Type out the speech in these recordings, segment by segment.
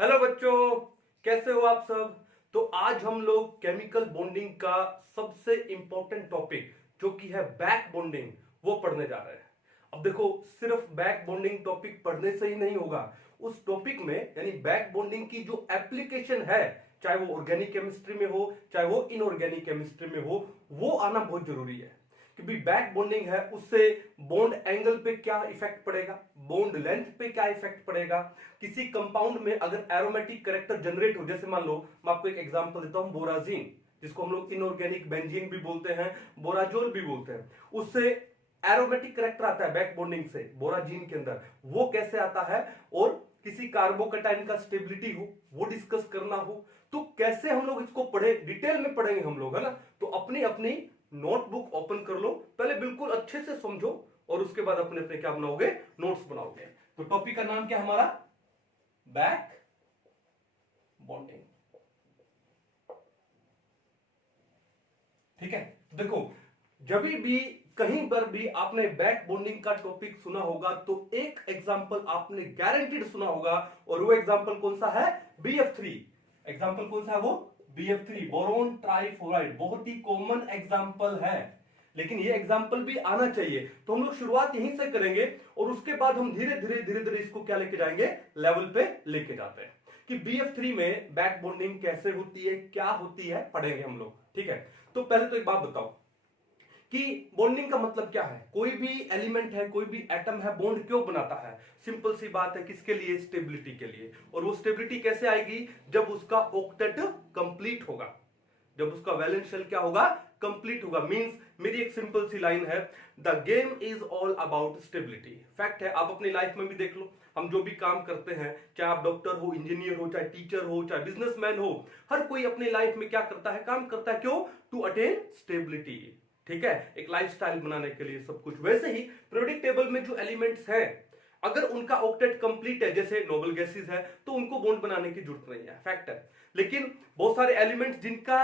Hello बच्चों, कैसे हो आप सब। तो आज हम लोग केमिकल बॉन्डिंग का सबसे इंपॉर्टेंट टॉपिक जो कि है बैक बॉन्डिंग वो पढ़ने जा रहे हैं। अब देखो, सिर्फ बैक बॉन्डिंग टॉपिक पढ़ने से ही नहीं होगा। उस टॉपिक में यानी बैक बॉन्डिंग की जो एप्लीकेशन है, चाहे वो ऑर्गेनिक केमिस्ट्री में हो चाहे वो इनऑर्गेनिक केमिस्ट्री में हो, वो आना बहुत जरूरी है। कि भी बैक बॉन्डिंग है, उससे बॉन्ड एंगल पे क्या इफेक्ट पड़ेगा, बॉन्ड लेंथ पे क्या इफेक्ट पड़ेगा। किसी कंपाउंड में अगर एरोमेटिक कैरेक्टर जनरेट हो, जैसे मान लो मैं आपको एक एग्जांपल देता हूं, बोराजीन, जिसको हम लोग इनऑर्गेनिक बेंजीन भी बोलते हैं, बोराजोल भी बोलते हैं, उससे एरोमेटिक कैरेक्टर आता है बैक बॉन्डिंग से बोराजीन के अंदर। वो कैसे आता है, और किसी कार्बोकैटायन का स्टेबिलिटी हो वो डिस्कस करना हो, तो कैसे हम लोग इसको पढ़े, डिटेल में पढ़ेंगे हम लोग, है ना। तो अपनी अपनी नोटबुक ओपन कर लो, पहले बिल्कुल अच्छे से समझो और उसके बाद अपने अपने क्या बनाओगे, नोट्स बनाओगे। तो टॉपिक का नाम क्या है हमारा, बैक बॉन्डिंग। ठीक है, देखो जब भी कहीं पर भी आपने बैक बॉन्डिंग का टॉपिक सुना होगा तो एक एग्जांपल आपने गारंटीड सुना होगा, और वो एग्जांपल कौन सा है, BF3। एग्जांपल कौन सा है वो, BF3, बोरोन ट्राइफ्लोराइड। बहुत ही कॉमन एग्जांपल है, लेकिन ये एग्जांपल भी आना चाहिए। तो हम लोग शुरुआत यहीं से करेंगे और उसके बाद हम धीरे धीरे धीरे धीरे इसको क्या लेके जाएंगे, लेवल पे लेके जाते हैं कि BF3 में बैक बॉन्डिंग कैसे होती है, क्या होती है, पढ़ेंगे हम लोग। ठीक है, तो पहले तो एक बात बताओ कि बॉन्डिंग का मतलब क्या है। कोई भी एलिमेंट है, कोई भी एटम है, बॉन्ड क्यों बनाता है। सिंपल सी बात है, किसके लिए, स्टेबिलिटी के लिए। और वो स्टेबिलिटी कैसे आएगी, जब उसका ऑक्टेट कंप्लीट होगा, जब उसका वैलेंस शेल क्या होगा, कंप्लीट होगा। मींस मेरी एक सिंपल सी लाइन है, the game is all about stability. Fact है, आप अपनी लाइफ में भी देख लो, हम जो भी काम करते हैं, चाहे आप डॉक्टर हो, इंजीनियर हो, चाहे टीचर हो, चाहे बिजनेसमैन हो, हर कोई अपनी लाइफ में क्या करता है, काम करता है, क्यों, टू अटेन स्टेबिलिटी। ठीक है, एक लाइफस्टाइल बनाने के लिए सब कुछ। वैसे ही पीरियोडिक टेबल में जो एलिमेंट्स हैं, अगर उनका ऑक्टेट कंप्लीट है, जैसे नोबल गैसेस है, तो उनको बॉन्ड बनाने की जरूरत नहीं है, फैक्ट है। लेकिन बहुत सारे एलिमेंट्स जिनका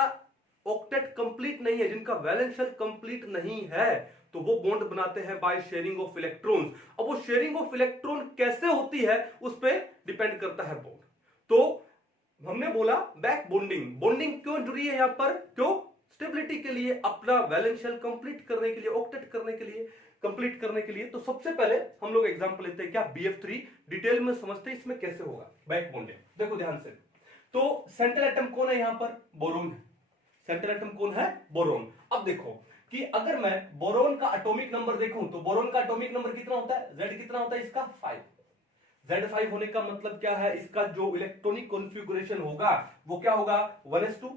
ऑक्टेट कंप्लीट नहीं है, जिनका वैलेंस शेल कंप्लीट नहीं है, तो वो बॉन्ड बनाते हैं बाय शेयरिंग ऑफ इलेक्ट्रॉन्स। अब वो शेयरिंग ऑफ इलेक्ट्रॉन कैसे होती है उस पर डिपेंड करता है बॉन्ड। तो हमने बोला बैक बॉन्डिंग, बॉन्डिंग क्यों जुड़ी है यहां पर, क्यों, स्टेबिलिटी के लिए, अपना वैलेंस शेल कंप्लीट करने के लिए, ऑक्टेट करने के लिए, कंप्लीट करने के लिए। तो सबसे पहले हम लोग एग्जांपल लेते हैं क्या, BF3। डिटेल में समझते हैं इसमें कैसे होगा बैक बॉन्डिंग। देखो ध्यान से, तो सेंट्रल एटम कौन है यहां पर, बोरोन है। सेंट्रल एटम कौन है, बोरोन। अब देखो कि अगर मैं बोरोन का एटॉमिक नंबर देखूं, तो बोरोन का एटॉमिक नंबर कितना होता है, Z कितना होता है इसका, 5। Z5 होने का मतलब क्या है, इसका जो इलेक्ट्रॉनिक कॉन्फ़िगरेशन होगा वो क्या होगा, 1s2,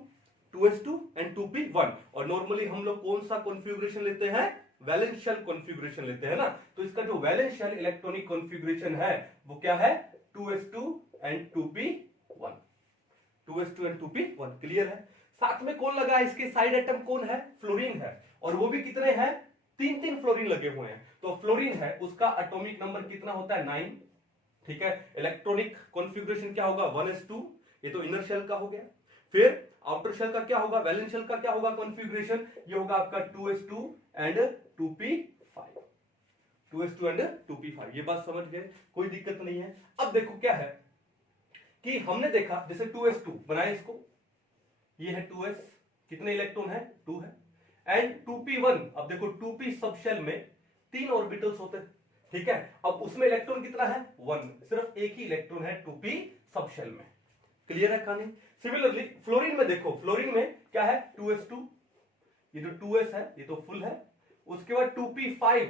2s2 एंड 2p1। और नॉर्मली हम लोग कौन सा कॉन्फ़िगरेशन लेते हैं, वैलेंस शेल कॉन्फ़िगरेशन लेते हैं ना। तो इसका जो वैलेंस शेल इलेक्ट्रॉनिक कॉन्फ़िगरेशन है वो क्या है, 2s2 and 2p1, 2s2 and 2p1। Clear है। साथ में कौन लगा है, इसके साइड एटम कौन है, फ्लोरीन है, और वो भी कितने हैं, तीन तीन फ्लोरीन लगे हुए हैं। तो फ्लोरीन है, उसका एटॉमिक नंबर कितना होता है, 9। ठीक है, इलेक्ट्रॉनिक कॉन्फ़िगरेशन क्या होगा, 1s2, ये तो इनर शेल का हो गया। फिर आउटर शेल का क्या होगा, वैलेंस शेल का क्या होगा कॉन्फ़िगरेशन, ये होगा आपका 2s2 and 2p5, 2s2 and 2p5। ये बात समझ गए, कोई दिक्कत नहीं है। अब देखो क्या है कि हमने देखा जैसे 2s2 बनाए इसको, ये है 2s, कितने इलेक्ट्रॉन है, 2 है, एंड 2p1। अब देखो 2p सब शेल में 3 ऑर्बिटल्स होते हैं। ठीक है, अब उसमें इलेक्ट्रॉन कितना है, 1, सिर्फ एक ही इलेक्ट्रॉन है 2p सब शेल में। क्लियर है कहानी। सिमिलरली फ्लोरीन में देखो, फ्लोरीन में क्या है, 2s2, ये जो 2s है ये तो फुल है। उसके बाद 2p5,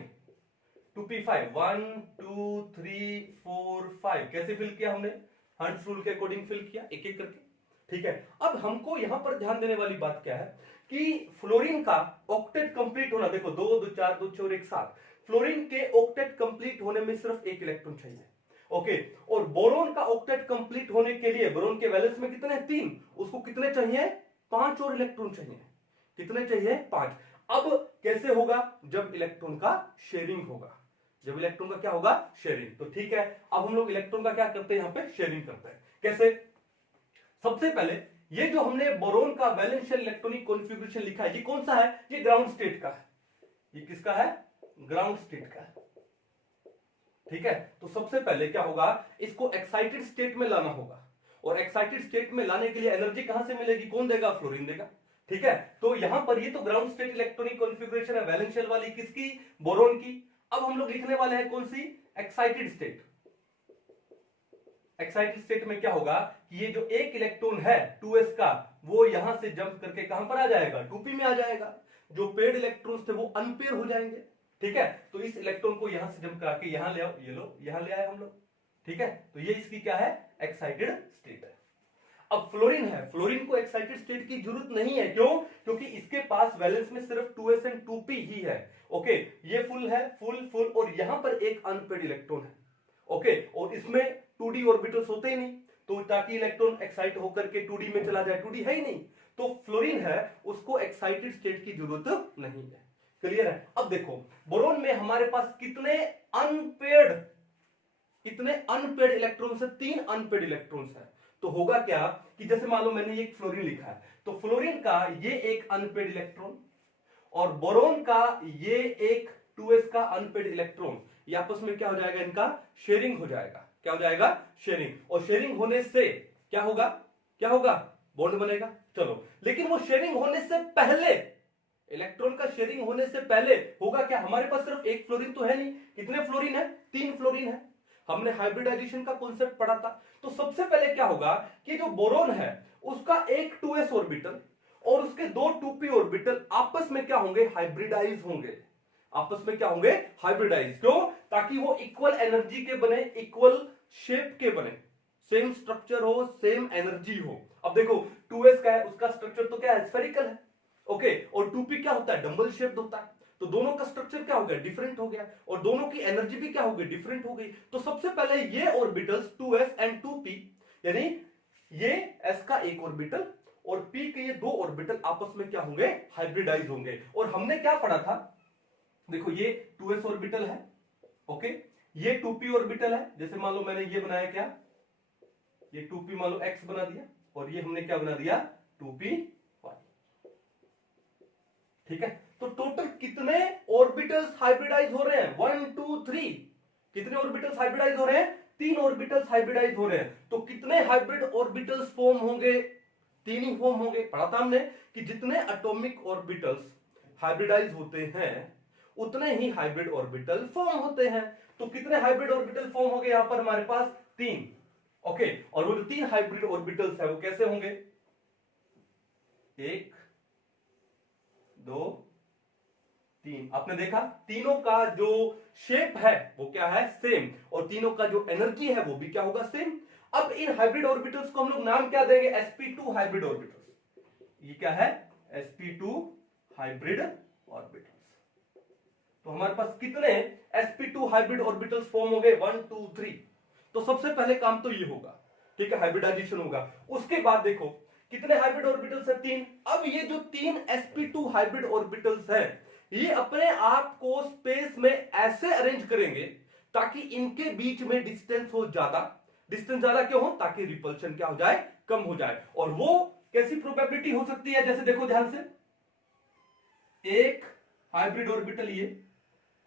2p5, 1 2 3 4 5, कैसे फिल किया हमने, हंट्स रूल के अकॉर्डिंग फिल किया एक एक करके। ठीक है, अब हमको यहां पर ध्यान देने वाली बात क्या है कि फ्लोरीन का ऑक्टेट कंप्लीट होना, देखो 2 2 4 2 6 और 1 7, फ्लोरीन के ऑक्टेट कंप्लीट होने में सिर्फ एक इलेक्ट्रॉन चाहिए। ओके, और बोरोन का ऑक्टेट कंप्लीट होने के लिए, बोरोन के वैलेंस में कितने हैं, 3, उसको कितने चाहिए, 5 और इलेक्ट्रॉन चाहिए। कितने चाहिए, 5। अब कैसे होगा, जब इलेक्ट्रॉन का शेयरिंग होगा, जब इलेक्ट्रॉन का क्या होगा, शेयरिंग। तो ठीक है, अब हम लोग इलेक्ट्रॉन का क्या करते हैं, यहां पे शेयरिंग करते हैं। कैसे, सबसे पहले ये जो हमने बोरोन का वैलेंस शेल इलेक्ट्रॉनिक कॉन्फ़िगरेशन लिखा है, ये कौन सा है, ये ग्राउंड स्टेट का है। ये किसका है, ग्राउंड स्टेट का है। ठीक है, तो सबसे पहले क्या होगा, इसको एक्साइटेड स्टेट में लाना होगा। और एक्साइटेड स्टेट में लाने के लिए एनर्जी कहां से मिलेगी, कौन देगा, फ्लोरीन देगा। ठीक है, तो यहां पर ये तो ग्राउंड स्टेट इलेक्ट्रॉनिक कॉन्फ़िगरेशन है वैलेंस शेल वाली, किसकी, बोरोन की। अब हम लोग लिखने वाले हैं कौन सी, एक्साइटेड स्टेट। एक्साइटेड स्टेट में क्या होगा कि ये जो एक इलेक्ट्रॉन है 2s का, वो यहां से जंप करके कहां पर आ जाएगा, 2p में आ जाएगा। जो पेड इलेक्ट्रॉन्स थे वो अनपेयर हो जाएंगे। ठीक है, तो इस इलेक्ट्रॉन को यहां से जंप करके यहां ले आओ, ये लो यहां ले आए हम लोग। ठीक है, तो ये इसकी क्या है, एक्साइटेड स्टेट है। अब फ्लोरीन है, फ्लोरीन को एक्साइटेड स्टेट की जरूरत नहीं है, क्यों, क्योंकि इसके पास वैलेंस में सिर्फ 2s एंड 2p ही है। ओके, ये फुल है, फुल और यहां पर एक अनपेड इलेक्ट्रॉन है। ओके, और इसमें 2d ऑर्बिटल्स होते ही नहीं, तो ताकि इलेक्ट्रॉन एक्साइट होकर के 2d में चला जाए, 2d है ही नहीं, तो फ्लोरीन है, उसको एक्साइटेड स्टेट की जरूरत नहीं है। क्लियर है। अब देखो बोरोन में हमारे पास कितने अनपेड इलेक्ट्रॉन्स है, 3 अनपेड इलेक्ट्रॉन्स है। तो होगा क्या कि जैसे मान लो मैंने ये एक फ्लोरीन लिखा है, तो फ्लोरीन का ये एक अनपेड इलेक्ट्रॉन और बोरोन का ये एक 2s का अनपेड इलेक्ट्रॉन, ये आपस में क्या हो जाएगा, इनका शेयरिंग हो जाएगा। क्या हो जाएगा, शेयरिंग। और शेयरिंग होने से क्या होगा, बॉन्ड बनेगा। चलो, लेकिन वो शेयरिंग होने से पहले, इलेक्ट्रॉन का शेयरिंग होने से पहले होगा क्या, हमारे पास सिर्फ एक फ्लोरीन तो है नहीं, कितने फ्लोरीन है, 3 फ्लोरीन है। हमने हाइब्रिडाइजेशन का कॉन्सेप्ट पढ़ा था। तो सबसे पहले क्या होगा कि जो बोरोन है उसका एक 2s ऑर्बिटल और उसके 2 2p ऑर्बिटल आपस में क्या होंगे, हाइब्रिडाइज होंगे। आपस में क्या होंगे, हाइब्रिडाइज। क्यों, ताकि वो इक्वल एनर्जी के बने, इक्वल शेप के बने, सेम स्ट्रक्चर हो, सेम एनर्जी हो। अब देखो 2s का है, उसका स्ट्रक्चर तो क्या है, स्फेरिकल है। ओके, और 2p क्या होता है, डबल शेप्ड होता है। तो दोनों का स्ट्रक्चर क्या हो गया, डिफरेंट हो गया, और दोनों की एनर्जी भी क्या हो गई, डिफरेंट हो गई। तो सबसे पहले ये ऑर्बिटल्स 2s एंड 2p, यानी ये s का एक ऑर्बिटल और p के ये 2 ऑर्बिटल आपस में क्या होंगे, हाइब्रिडाइज होंगे। और हमने क्या पढ़ा था, देखो ये 2s ऑर्बिटल है, ओके, ये 2p ऑर्बिटल है। जैसे मान लो मैंने ये बनाया क्या, ये 2p मान लो x बना दिया, और ये हमने क्या बना दिया, 2p y। ठीक है, तो टोटल कितने ऑर्बिटल्स हाइब्रिडाइज हो रहे हैं, 1 2 3। कितने ऑर्बिटल्स हाइब्रिडाइज हो रहे हैं, 3 ऑर्बिटल्स हाइब्रिडाइज हो रहे हैं। तो कितने हाइब्रिड ऑर्बिटल्स फॉर्म होंगे, 3 ही फॉर्म होंगे। पढ़ा था हमने कि जितने एटॉमिक ऑर्बिटल्स हाइब्रिडाइज होते हैं उतने ही हाइब्रिड ऑर्बिटल फॉर्म होते हैं। तो कितने हाइब्रिड ऑर्बिटल फॉर्म हो गए यहां पर हमारे पास, 3। ओके, और वो जो 3 हाइब्रिड ऑर्बिटल्स है वो कैसे होंगे, 1 2 3। आपने देखा तीनों का जो शेप है वो क्या है, सेम, और तीनों का जो एनर्जी है वो भी क्या होगा, सेम। अब इन हाइब्रिड ऑर्बिटल्स को हम लोग नाम क्या देंगे, sp2 हाइब्रिड ऑर्बिटल्स। ये क्या है, sp2 हाइब्रिड ऑर्बिटल्स। तो हमारे पास कितने sp2 हाइब्रिड ऑर्बिटल्स फॉर्म हो गए, 1 2 3। तो सबसे पहले काम तो ये होगा, ठीक है, हाइब्रिडाइजेशन होगा। उसके बाद देखो कितने हाइब्रिड ऑर्बिटल्स है, 3। अब ये जो 3 sp2 हाइब्रिड ऑर्बिटल्स है, ये अपने आप को स्पेस में ऐसे अरेंज करेंगे ताकि इनके बीच में डिस्टेंस हो ज्यादा। डिस्टेंस ज्यादा क्यों हो, ताकि रिपल्शन क्या हो जाए, कम हो जाए। और वो कैसी प्रोबेबिलिटी हो सकती है, जैसे देखो ध्यान से, एक हाइब्रिड ऑर्बिटल ये,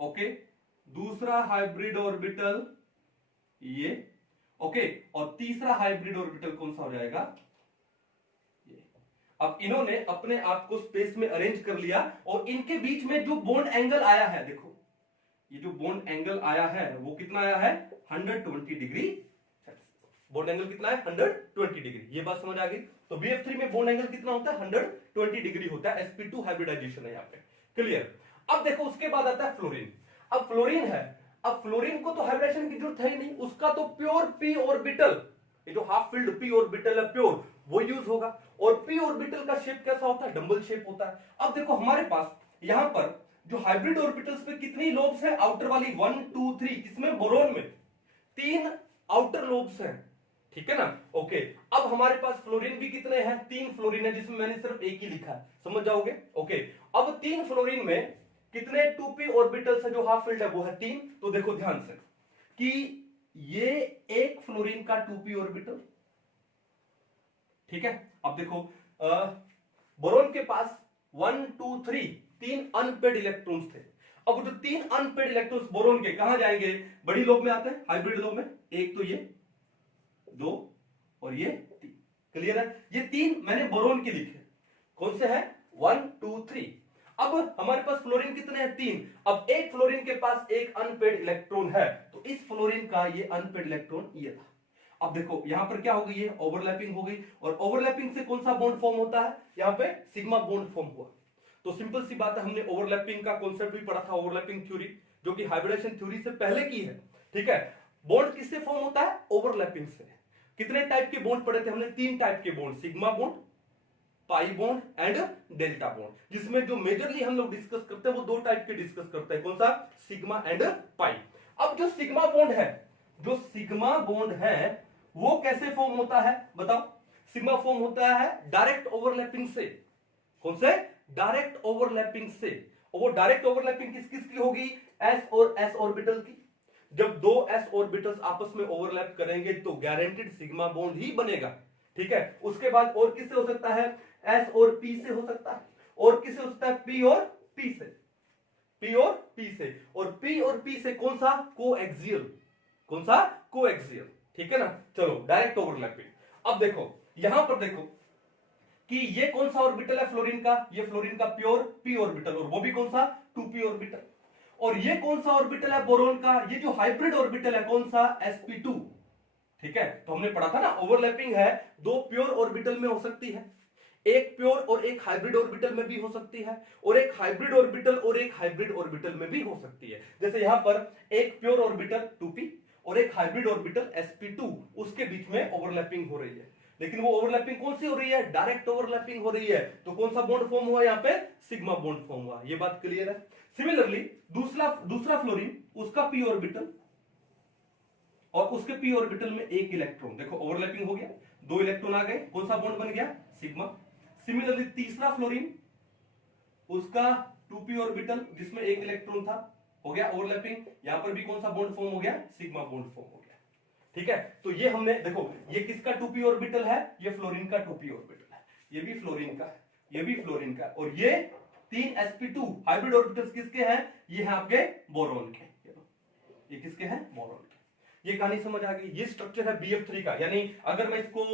ओके, दूसरा हाइब्रिड ऑर्बिटल ये, ओके, और तीसरा हाइब्रिड ऑर्बिटल कौन सा हो जाएगा, ये। अब इन्होंने अपने आप को स्पेस में अरेंज कर लिया और इनके बीच में जो बॉन्ड एंगल आया है, देखो ये जो बॉन्ड एंगल आया है वो कितना आया है, 120 डिग्री। बॉन्ड एंगल कितना है, 120 डिग्री। ये बात समझ आ गई। तो BF3 में बॉन्ड एंगल कितना होता है, 120 डिग्री होता है। sp2 हाइब्रिडाइजेशन है यहाँ पे, क्लियर। अब देखो उसके बाद आता है फ्लोरीन। अब फ्लोरीन है, अब फ्लोरीन को तो हाइब्रिडेशन की जरूरत है ही नहीं, उसका तो प्योर p ऑर्बिटल, ये जो हाफ फिल्ड p ऑर्बिटल है प्योर, वो यूज होगा। और p ऑर्बिटल का शेप कैसा होता है, डबल शेप होता है। अब देखो हमारे पास यहां पर जो हाइब्रिड ऑर्बिटल्स पे कितनी लोब्स है, आउटर वाली 1 2 3, किसमें, बोरोन में 3 आउटर लोब्स हैं, ठीक है ना। ओके, अब हमारे पास फ्लोरीन भी कितने हैं, 3 फ्लोरीन है, जिसमें मैंने सिर्फ एक ही लिखा है, समझ जाओगे। ओके, अब 3 फ्लोरीन में कितने 2p ऑर्बिटल्स है, जो हाफ फिल्ड है वो है 3। तो देखो ध्यान से कि ये एक फ्लोरीन का 2p ऑर्बिटल, ठीक है। अब देखो बोरोन के पास 1 2 3 3 अनपेड इलेक्ट्रॉन्स थे। अब जो 3 अनपेड इलेक्ट्रॉन्स बोरोन के कहां जाएंगे, बड़ी लोब में आते हैं, हाइब्रिड लोब में। एक तो ये, 2 और ये 3। क्लियर है? ये 3 मैंने बोरोन के लिखे। कौन से हैं? 1 2 3। अब हमारे पास फ्लोरीन कितने हैं? 3। अब एक फ्लोरीन के पास एक अनपेड इलेक्ट्रॉन है, तो इस फ्लोरीन का ये अनपेड इलेक्ट्रॉन ये था। अब देखो यहां पर क्या हो गई है? ओवरलैपिंग हो गई, और ओवरलैपिंग से कौन सा बॉन्ड फॉर्म होता है? यहां पे सिग्मा बॉन्ड फॉर्म हुआ। तो सिंपल सी बात है, हमने ओवरलैपिंग का कॉन्सेप्ट भी पढ़ा था, ओवरलैपिंग थ्योरी, जो कि हाइब्रिडेशन थ्योरी से पहले की है। ठीक है? बॉन्ड किससे फॉर्म होता है? ओवरलैपिंग से। कितने टाइप के बॉन्ड पढ़े थे हमने? 3 टाइप के bond, sigma bond, pi bond and delta bond, जिसमें जो मेजरली हम लोग डिस्कस करते हैं वो 2 टाइप के डिस्कस करते हैं। कौन सा? Sigma and pi. अब जो सिग्मा बॉन्ड है, जो सिग्मा बॉन्ड है वो कैसे फॉर्म होता है बताओ? सिग्मा फॉर्म होता है डायरेक्ट ओवरलैपिंग से। कौन से? डायरेक्ट ओवरलैपिंग से। और वो डायरेक्ट ओवरलैपिंग किस किस की होगी? s और s ऑर्बिटल की। जब 2 s ऑर्बिटल्स आपस में ओवरलैप करेंगे तो गारंटेड सिग्मा बॉन्ड ही बनेगा। ठीक है? उसके बाद और किससे हो सकता है? s और p से हो सकता है। और किससे हो सकता है? p और p से। p और p से, और p और p से कौन सा? कोएक्सियल। कौन सा? कोएक्सियल। ठीक है ना? चलो, डायरेक्ट ओवरलैपिंग। अब देखो यहां पर देखो कि ये कौन सा ऑर्बिटल है फ्लोरीन का? ये फ्लोरीन का प्योर p ऑर्बिटल, और वो भी कौन सा? 2p orbital. और ये कौन सा ऑर्बिटल है बोरोन का? ये जो हाइब्रिड ऑर्बिटल है, कौन सा? sp2। ठीक है? तो हमने पढ़ा था ना, ओवरलैपिंग है, 2 प्योर ऑर्बिटल में हो सकती है, एक प्योर और एक हाइब्रिड ऑर्बिटल में भी हो सकती है, और एक हाइब्रिड ऑर्बिटल और एक हाइब्रिड ऑर्बिटल में भी हो सकती है। जैसे यहां पर एक प्योर ऑर्बिटल 2p और एक हाइब्रिड ऑर्बिटल sp2, उसके बीच में ओवरलैपिंग हो रही है। लेकिन वो ओवरलैपिंग कौन सी हो रही है? डायरेक्ट ओवरलैपिंग हो रही है। तो कौन सा बॉन्ड फॉर्म हुआ? यहां पे सिग्मा बॉन्ड फॉर्म हुआ। ये बात क्लियर है? सिमिलरली दूसरा फ्लोरीन, उसका p ऑर्बिटल और उसके p ऑर्बिटल में एक इलेक्ट्रॉन, देखो ओवरलैपिंग हो गया, 2 इलेक्ट्रॉन आ गए, कौन सा बॉन्ड बन गया? सिग्मा। सिमिलरली तीसरा फ्लोरीन, उसका 2p ऑर्बिटल जिसमें एक इलेक्ट्रॉन था, हो गया ओवरलैपिंग, यहां पर भी कौन सा बॉन्ड फॉर्म हो गया? सिग्मा बॉन्ड फॉर्म हो गया। ठीक है? तो ये हमने देखो, ये किसका 2p ऑर्बिटल है? ये फ्लोरीन का 2p ऑर्बिटल है, ये भी फ्लोरीन का है, ये भी फ्लोरीन का है, और ये 3 sp2 हाइब्रिड ऑर्बिटल्स किसके हैं? ये हैं आपके बोरोन के। ये किसके हैं? बोरोन के। ये कहानी समझ आ गई? ये स्ट्रक्चर है BF3 का। यानी अगर मैं इसको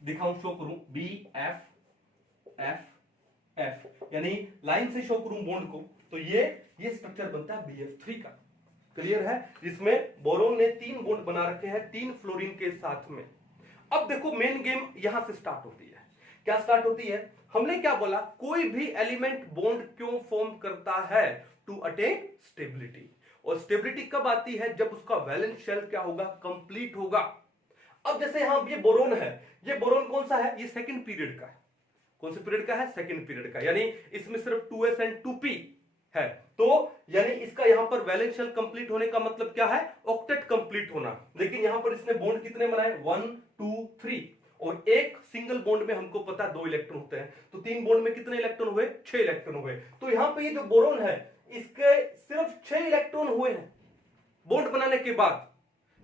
दिखाऊं, शो करूं, BF यानी लाइन से शो करूं बॉन्ड को, तो ये स्ट्रक्चर बनता है BF3 का। क्लियर है? जिसमें बोरोन ने 3 बॉन्ड बना रखे हैं 3 फ्लोरीन के साथ में। अब देखो मेन गेम यहां से स्टार्ट होती है। क्या स्टार्ट होती है? हमने क्या बोला? कोई भी एलिमेंट बॉन्ड क्यों फॉर्म करता है? To attain stability. और स्टेबिलिटी कब आती है? जब उसका वैलेंस शेल क्या होगा? कंप्लीट होगा। अब जैसे यहां ये बोरोन है, ये बोरोन कौन सा है? ये सेकंड पीरियड का है। कौन से पीरियड का है? सेकंड पीरियड का। यानी इसमें सिर्फ 2s एंड 2p है, तो यानी इसका यहां पर वैलेंस शेल कंप्लीट होने का मतलब क्या है? ऑक्टेट कंप्लीट होना। लेकिन यहां पर इसने बॉन्ड कितने बनाए? 1 2 3, और एक सिंगल बॉन्ड में हमको पता है 2 इलेक्ट्रॉन होते हैं, तो 3 बॉन्ड में कितने इलेक्ट्रॉन हुए? 6 इलेक्ट्रॉन हुए। तो यहां पे ये जो बोरोन है, इसके सिर्फ 6 इलेक्ट्रॉन हुए हैं बॉन्ड बनाने के बाद।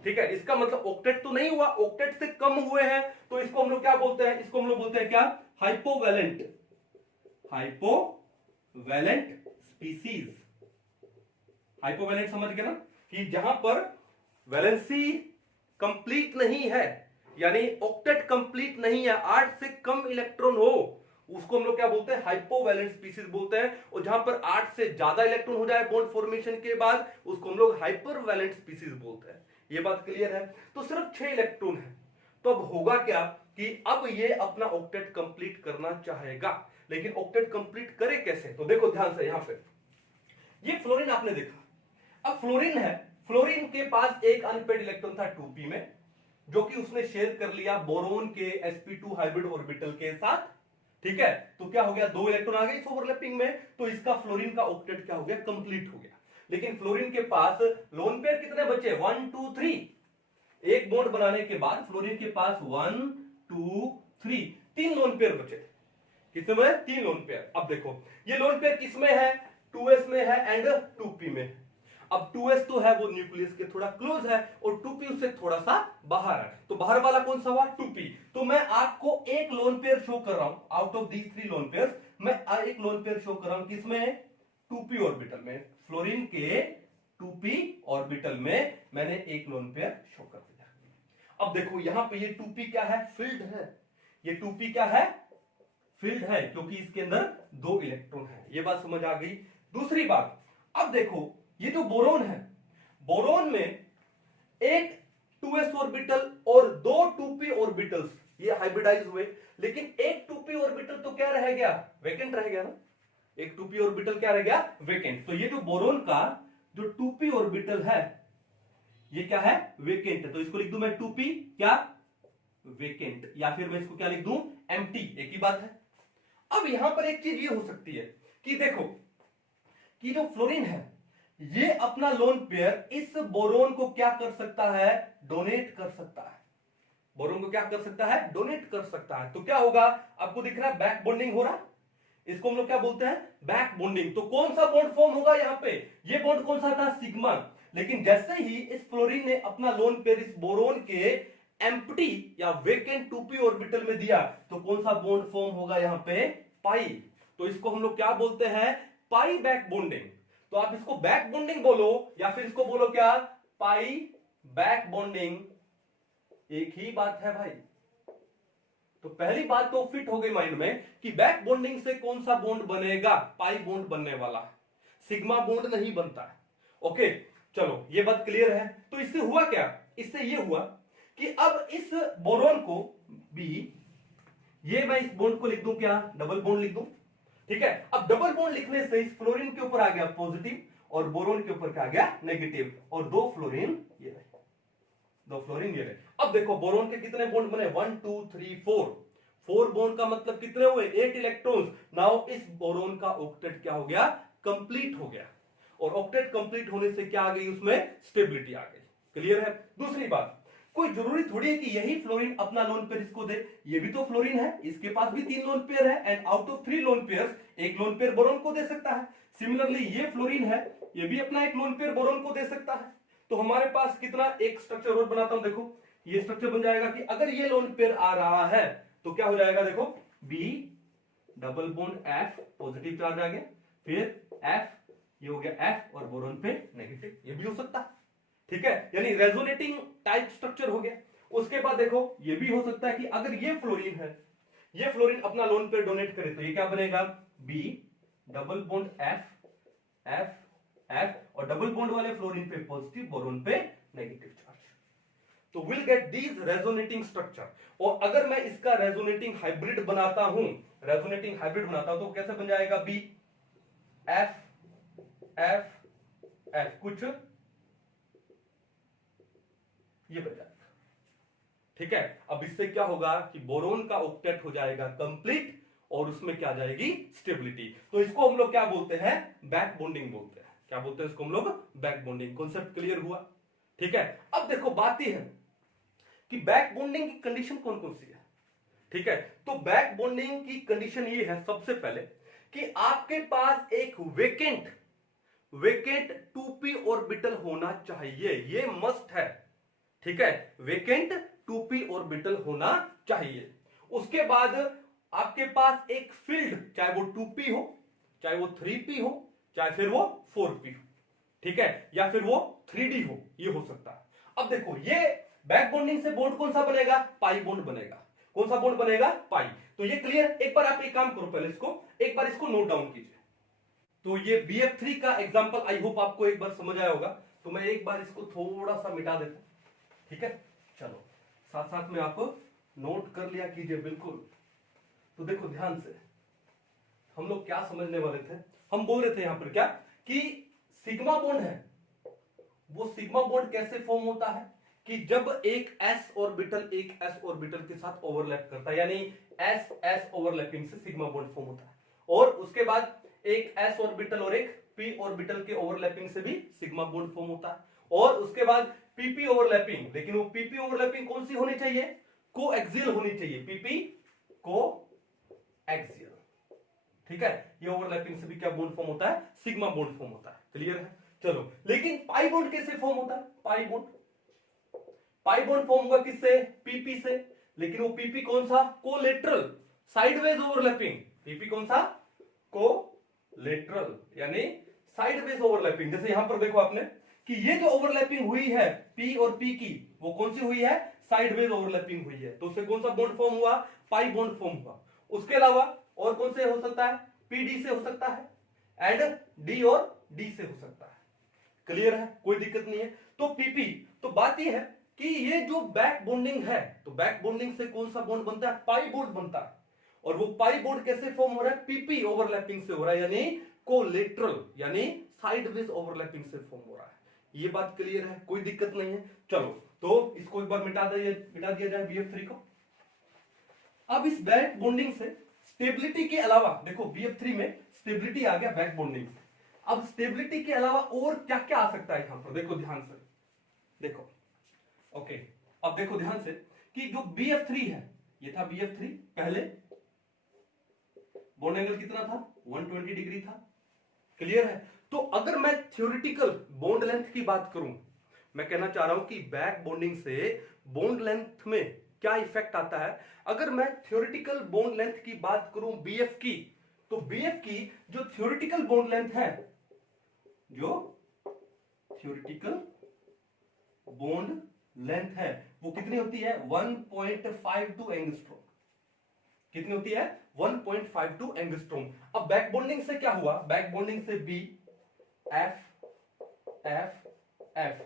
ठीक है? इसका मतलब ऑक्टेट तो नहीं हुआ, ऑक्टेट से कम हुए हैं, तो इसको हम लोग क्या बोलते हैं? इसको हम लोग बोलते हैं क्या? हाइपोवैलेंट। हाइपोवैलेंट स्पीसीज। हाइपोवैलेंट समझ गए ना? कि जहां पर वैलेंसी कंप्लीट नहीं है, यानी ऑक्टेट कंप्लीट नहीं है, 8 से कम इलेक्ट्रॉन हो, उसको हम लोग क्या बोलते हैं? हाइपोवैलेंट स्पीसीज बोलते हैं। और जहां पर 8 से ज्यादा इलेक्ट्रॉन हो जाए बॉन्ड फॉर्मेशन के बाद, उसको हम लोग हाइपरवैलेंट स्पीसीज बोलते हैं। ये बात क्लियर है? तो सिर्फ 6 इलेक्ट्रॉन है, तो अब होगा क्या कि अब ये अपना ऑक्टेट कंप्लीट करना चाहेगा। लेकिन ऑक्टेट कंप्लीट करे कैसे? तो देखो ध्यान से, यहां पे ये फ्लोरीन आपने देखा, अब फ्लोरीन है, फ्लोरीन के पास एक अनपेड इलेक्ट्रॉन था 2p में, जो कि उसने शेयर कर लिया बोरोन के sp2 हाइब्रिड ऑर्बिटल के साथ। ठीक है? तो क्या हो गया? 2 इलेक्ट्रॉन आ गए इस ओवरलैपिंग में, तो इसका फ्लोरीन का ऑक्टेट क्या हो गया? कंप्लीट हो गया। लेकिन फ्लोरीन के पास लोन पेयर कितने बचे? 1 2 3। एक बॉन्ड बनाने के बाद फ्लोरीन के पास 1 2 3 3 लोन पेयर बचे। कितने में? 3 लोन पेयर। अब देखो ये लोन पेयर किसमें है? 2s में है एंड 2p में। अब 2s तो है वो न्यूक्लियस के थोड़ा क्लोज है, और 2p उससे थोड़ा सा बाहर है, तो बाहर वाला कौन सा हुआ? 2p। तो मैं आपको एक लोन पेयर शो कर रहा हूं, out of these 3 lone pairs मैं एक लोन पेयर शो कर रहा हूं, किसमें? 2p ऑर्बिटल में। फ्लोरीन के 2p ऑर्बिटल में मैंने एक लोन पेयर शो कर दिया। अब देखो यहां पे ये 2p क्या है, फील्ड है। ये 2p क्या है, फील्ड है, क्योंकि इसके अंदर 2 इलेक्ट्रॉन है। ये बात समझ आ गई। दूसरी बात, अब देखो ये जो बोरोन है, बोरोन में एक 2s ऑर्बिटल और 2 2p ऑर्बिटल्स ये हाइब्रिडाइज हुए, लेकिन एक 2p ऑर्बिटल तो क्या रह गया, वेकेंट रह गया ना। एक 2p ऑर्बिटल क्या रह गया, वेकेंट। तो ये जो बोरोन का जो 2p ऑर्बिटल है ये क्या है, वेकेंट है। तो इसको लिख दूं मैं 2p क्या, वेकेंट, या फिर मैं इसको क्या लिख दूं, एम्प्टी, एक ही बात है। अब यहां पर एक चीज ये हो सकती है कि देखो कि जो फ्लोरीन है ये अपना लोन पेयर इस बोरोन को क्या कर सकता है, डोनेट कर सकता है। बोरोन को क्या कर सकता है, डोनेट कर सकता है। तो क्या होगा, आपको दिख रहा है बैक बॉन्डिंग हो रहा है, इसको हम लोग क्या बोलते हैं, बैक बॉन्डिंग। तो कौन सा बॉन्ड फॉर्म होगा यहां पे, ये बॉन्ड कौन सा था, सिग्मा। लेकिन जैसे ही इस फ्लोरीन ने अपना लोन पेयर इस बोरोन के एम्प्टी या वेकेंट 2p ऑर्बिटल में दिया, तो कौन सा बॉन्ड फॉर्म होगा यहां पे, पाई। तो इसको हम लोग क्या बोलते हैं, पाई बैक बॉन्डिंग। तो आप इसको बैक बॉन्डिंग बोलो या फिर इसको बोलो क्या, पाई बैक बॉन्डिंग, एक ही बात है भाई। तो पहली बात तो फिट हो गई माइंड में कि बैक बॉन्डिंग से कौन सा बॉन्ड बनेगा, पाई बॉन्ड बनने वाला है, सिग्मा बॉन्ड नहीं बनता है। ओके चलो ये बात क्लियर है। तो इससे हुआ क्या, इससे ये हुआ कि अब इस बोरोन को बी, ये मैं इस बॉन्ड को लिख दूं क्या, डबल बॉन्ड लिख दूं, ठीक है। अब डबल बॉन्ड लिखने से इस फ्लोरीन के ऊपर आ गया पॉजिटिव और बोरोन के ऊपर क्या आ गया, नेगेटिव, और 2 फ्लोरीन ये रहे, 2 फ्लोरीन ये रहे। अब देखो बोरोन के कितने बॉन्ड बने, 1 2 3 4, 4 बॉन्ड का मतलब कितने हुए, 8 इलेक्ट्रॉन्स। नाउ इस बोरोन का ऑक्टेट क्या हो गया, कंप्लीट हो गया, और ऑक्टेट कंप्लीट होने से क्या आ गई, उसमें स्टेबिलिटी आ गई। क्लियर है। दूसरी बात, कोई जरूरी थोड़ी है कि यही फ्लोरीन अपना लोन पेयर इसको दे, ये भी तो फ्लोरीन है, इसके पास भी 3 लोन पेयर है, and out of 3 lone pairs एक लोन पेयर बोरोन को दे सकता है। सिमिलरली ये फ्लोरीन है, ये भी अपना एक लोन पेयर बोरोन को दे सकता है। तो हमारे पास कितना, एक स्ट्रक्चर और बनाता हूं, देखो ये स्ट्रक्चर बन जाएगा कि अगर ये लोन पेयर आ रहा है तो क्या हो जाएगा, देखो B double bond F, positive charge आ गया, फिर एफ, ये हो गया एफ और बोरोन पे नेगेटिव, ये भी हो सकता है, ठीक है। यानी रेजोनेटिंग टाइप स्ट्रक्चर हो गया। उसके बाद देखो ये भी हो सकता है कि अगर ये फ्लोरीन है, ये फ्लोरीन अपना लोन पेयर डोनेट करे तो ये क्या बनेगा, B double bond F F F, और डबल बॉन्ड वाले फ्लोरीन पे पॉजिटिव, बोरोन पे नेगेटिव चार्ज। तो will get these resonating structure. और अगर मैं इसका रेजोनेटिंग हाइब्रिड बनाता हूं, रेजोनेटिंग हाइब्रिड बनाता हूं तो कैसे बन जाएगा, बी एफ एफ एफ, कुछ ये बन जाएगा, ठीक है। अब इससे क्या होगा कि बोरोन का ऑक्टेट हो जाएगा कंप्लीट और उसमें क्या आ जाएगी, स्टेबिलिटी। तो इसको हम लोग क्या बोलते हैं, बैक बॉन्डिंग बोलते हैं। क्या बोलते हैं इसको हम लोग, बैक बॉन्डिंग। कॉन्सेप्ट क्लियर हुआ, ठीक है। अब देखो बात यह है कि बैक बॉन्डिंग की कंडीशन कौन कौन सी है, ठीक है। तो बैक बॉन्डिंग की कंडीशन ये है सबसे पहले कि आपके पास एक वेकेंट 2p ऑर्बिटल होना चाहिए, ये मस्ट है, ठीक है। वेकेंट 2p ऑर्बिटल होना चाहिए। उसके बाद आपके पास एक फील्ड, चाहे वो 2p हो, चाहे वो 3p हो, चाहे फिर वो 4p हो, ठीक है, या फिर वो 3d हो, ये हो सकता है। अब देखो ये बैक बॉन्डिंग से बॉन्ड कौन सा बनेगा, पाई बॉन्ड बनेगा। कौन सा बॉन्ड बनेगा, पाई। तो ये क्लियर। एक बार आप एक काम करो, पहले इसको एक बार इसको नोट डाउन कीजिए। तो ये BF3 का एग्जांपल आई होप आपको एक बार समझ आया होगा। तो मैं एक बार इसको थोड़ा सा मिटा देता हूं, ठीक है। चलो साथ साथ में आपको नोट कर लिया कीजिए, बिल्कुल। तो देखो ध्यान से, हम लोग क्या समझने वाले थे, हम बोल रहे थे यहां पर क्या कि सिग्मा बॉन्ड है, वो सिग्मा बॉन्ड कैसे फॉर्म होता है कि जब एक s ऑर्बिटल एक s ऑर्बिटल के साथ ओवरलैप करता है, यानी s s ओवरलैपिंग से सिग्मा बॉन्ड फॉर्म होता है। और उसके बाद एक s ऑर्बिटल और एक p ऑर्बिटल के ओवरलैपिंग से भी सिग्मा बॉन्ड फॉर्म होता है। और उसके बाद pp ओवरलैपिंग, लेकिन वो pp ओवरलैपिंग कौन सी होनी चाहिए, कोएक्सियल होनी चाहिए, pp कोएक्सियल, ठीक है। ये ओवरलैपिंग से भी क्या बॉन्ड फॉर्म होता है, सिग्मा बॉन्ड फॉर्म होता है। क्लियर है। चलो लेकिन पाई बॉन्ड कैसे फॉर्म होता है, पाई बॉन्ड फॉर्म होगा किससे, pp से। लेकिन वो pp कौन सा, कोलेटरल साइडवेज ओवरलैपिंग, pp कौन सा, कोलेटरल यानी साइडवेज ओवरलैपिंग। जैसे यहां पर देखो आपने कि ये जो ओवरलैपिंग हुई है P और P की, वो कौन सी हुई है, साइडवेज ओवरलैपिंग हुई है, तो उससे कौन सा बॉन्ड फॉर्म हुआ, पाई बॉन्ड फॉर्म हुआ। उसके अलावा और कौन से हो सकता है, PD से हो सकता है एंड D और D से हो सकता है। क्लियर है, कोई दिक्कत नहीं है। तो PP, तो बात यह है कि ये जो बैक बॉन्डिंग है, तो बैक बॉन्डिंग से कौन सा बॉन्ड बनता है, पाई बॉन्ड बनता है। और वो पाई बॉन्ड कैसे फॉर्म हो रहा है, PP ओवरलैपिंग से हो रहा है, यानी कोलेटरल यानी साइडवेज ओवरलैपिंग से फॉर्म हो रहा है। ये बात क्लियर है, कोई दिक्कत नहीं है। चलो तो इसको एक बार मिटा दिया जाए BF3 को। अब इस बैक बॉन्डिंग से स्टेबिलिटी के अलावा, देखो BF3 में स्टेबिलिटी आ गया बैक बॉन्डिंग से, अब स्टेबिलिटी के अलावा और क्या क्या आ सकता है यहां पर, देखो ध्यान से, देखो ओके, अब देखो ध्यान से कि जो BF3 है, ये था BF3, पहले बॉन्ड एंगल कितना था, 120 डिग्री था। क्लियर है। तो अगर मैं थ्योरेटिकल बॉन्ड लेंथ की बात करूं, मैं कहना चाह रहा हूं कि बैक बॉन्डिंग से बॉन्ड लेंथ में क्या इफेक्ट आता है। अगर मैं थ्योरेटिकल बॉन्ड लेंथ की बात करूं BF की, तो BF की जो थ्योरेटिकल बॉन्ड लेंथ है, जो थ्योरेटिकल बॉन्ड लेंथ है, वो कितनी होती है, 1.52 एंगस्ट्रॉम। कितनी होती है, 1.52 एंगस्ट्रॉम। अब बैक बॉन्डिंग से क्या हुआ, बैक बॉन्डिंग से B F F F,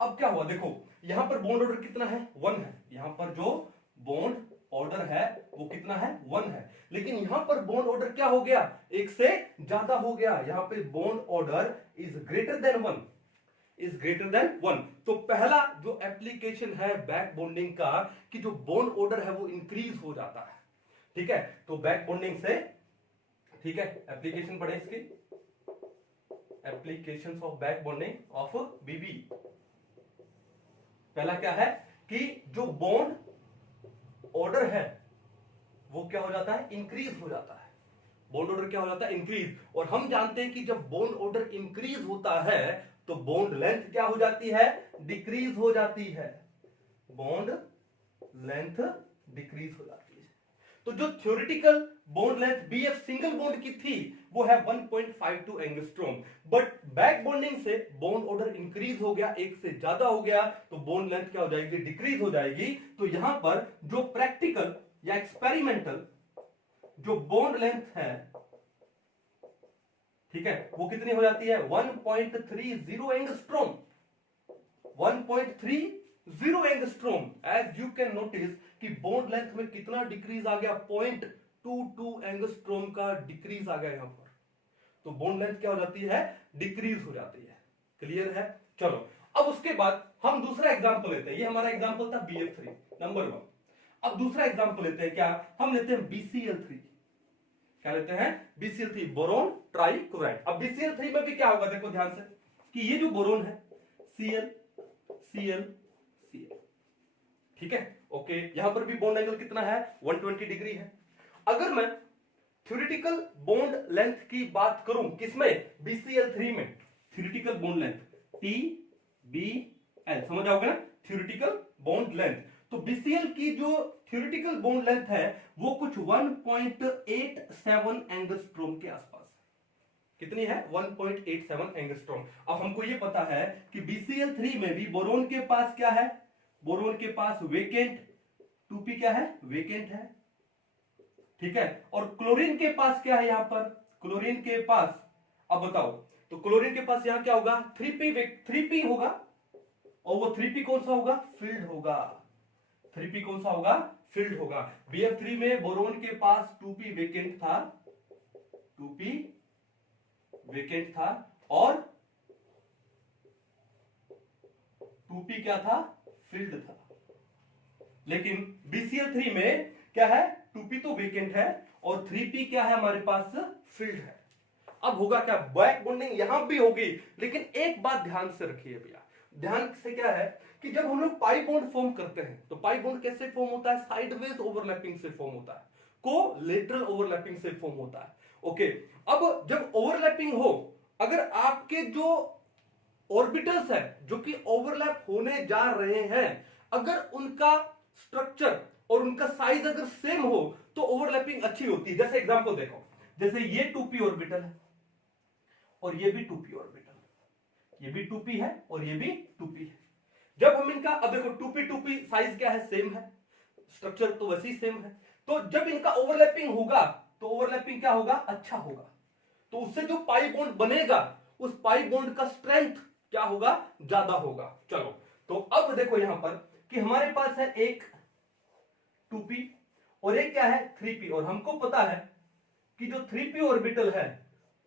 अब क्या हुआ, देखो यहां पर बॉन्ड ऑर्डर कितना है, 1 है। यहां पर जो बॉन्ड ऑर्डर है वो कितना है, 1 है। लेकिन यहां पर बॉन्ड ऑर्डर क्या हो गया, एक से ज्यादा हो गया। यहां पे bond order is greater then 1, is greater then 1। तो पहला जो एप्लीकेशन है बैक बॉन्डिंग का, कि जो बॉन्ड ऑर्डर है वो इंक्रीज हो जाता है। ठीक है, तो बैक बॉन्डिंग से, ठीक है, एप्लीकेशन पढ़े इसकी, applications of back bonding of BB। पहला क्या है कि जो बॉन्ड ऑर्डर है वो क्या हो जाता है, इंक्रीज हो जाता है। बॉन्ड ऑर्डर क्या हो जाता है, इंक्रीज। और हम जानते हैं कि जब बॉन्ड ऑर्डर इंक्रीज होता है तो बॉन्ड लेंथ क्या हो जाती है, डिक्रीज हो जाती है। बॉन्ड लेंथ डिक्रीज हो जाती है। तो जो theoretical bond length BF single bond की थी वो है 1.52 एंगस्ट्रॉम, बट बैक बॉन्डिंग से बॉन्ड ऑर्डर इंक्रीज हो गया, एक से ज्यादा हो गया, तो बॉन्ड लेंथ क्या हो जाएगी, डिक्रीज हो जाएगी। तो यहां पर जो प्रैक्टिकल या एक्सपेरिमेंटल जो बॉन्ड लेंथ है, ठीक है, वो कितनी हो जाती है, 1.30 angstrom. 1.30 angstrom. As you can notice कि बॉन्ड लेंथ में कितना डिक्रीज आ गया, 0.22 एंगस्ट्रॉम का डिक्रीज आ गया यहां पर। तो बॉन्ड लेंथ क्या हो जाती है, डिक्रीज हो जाती है। क्लियर है। चलो अब उसके बाद हम दूसरा एग्जांपल लेते हैं। ये हमारा एग्जांपल था BF3 नंबर 1। अब दूसरा एग्जांपल लेते हैं, क्या हम लेते हैं BCl3। क्या लेते हैं, BCl3, बोरोन ट्राइक्लोराइड। अब BCl3 में भी क्या होगा, देखो ध्यान से कि ये जो बोरोन है Cl Cl Cl, ठीक है, ओके। यहां पर भी बॉन्ड एंगल कितना है, 120 डिग्री है। अगर मैं थ्योरेटिकल बॉन्ड लेंथ की बात करूं, किसमें, BCl3 में, थ्योरेटिकल बॉन्ड लेंथ TBL, समझ जाओगे ना, थ्योरेटिकल बॉन्ड लेंथ। तो BCl की जो थ्योरेटिकल बॉन्ड लेंथ है वो कुछ 1.87 एंगस्ट्रॉम के आसपास। कितनी है, 1.87 एंगस्ट्रॉम। अब हमको ये पता है कि BCl3 में भी बोरोन के पास क्या है, बोरोन के पास वेकेंट 2p क्या है, वेकेंट है, ठीक है। और क्लोरीन के पास क्या है, यहां पर क्लोरीन के पास, अब बताओ, तो क्लोरीन के पास यहां क्या होगा, 3p होगा, और वो 3p कौन सा होगा, फील्ड होगा। 3p कौन सा होगा, फील्ड होगा। BF3 में बोरोन के पास 2p वेकेंट था, 2p वेकेंट था, और 2p क्या था, फील्ड था। लेकिन BCl3 में क्या है, 2p तो वेकेंट है और 3p क्या है हमारे पास, फील्ड है। अब होगा क्या, बैक बॉन्डिंग यहां भी होगी, लेकिन एक बात ध्यान से रखिए भैया, ध्यान से क्या है कि जब हम लोग पाई बॉन्ड फॉर्म करते हैं तो पाई बॉन्ड कैसे फॉर्म होता है, साइडवेज ओवरलैपिंग से फॉर्म होता है, कोलेटरल ओवरलैपिंग से फॉर्म होता है। ओके, अब जब ओवरलैपिंग हो, अगर आपके जो ऑर्बिटल्स है जो कि ओवरलैप होने जा रहे हैं, अगर उनका स्ट्रक्चर और उनका साइज अगर सेम हो तो ओवरलैपिंग अच्छी होती है। जैसे एग्जांपल देखो, जैसे ये 2p ऑर्बिटल है और ये भी 2p ऑर्बिटल, ये भी 2p है और ये भी 2p है। जब हम इनका, अब देखो 2p साइज क्या है, सेम है, स्ट्रक्चर तो वैसे ही सेम है, तो जब इनका ओवरलैपिंग होगा तो ओवरलैपिंग क्या होगा, अच्छा होगा, तो उससे जो पाई बॉन्ड बनेगा उस पाई बॉन्ड का स्ट्रेंथ क्या होगा, ज्यादा होगा। चलो तो अब देखो यहां पर कि हमारे पास है एक 2p और एक क्या है 3p, और हमको पता है कि जो 3p ऑर्बिटल है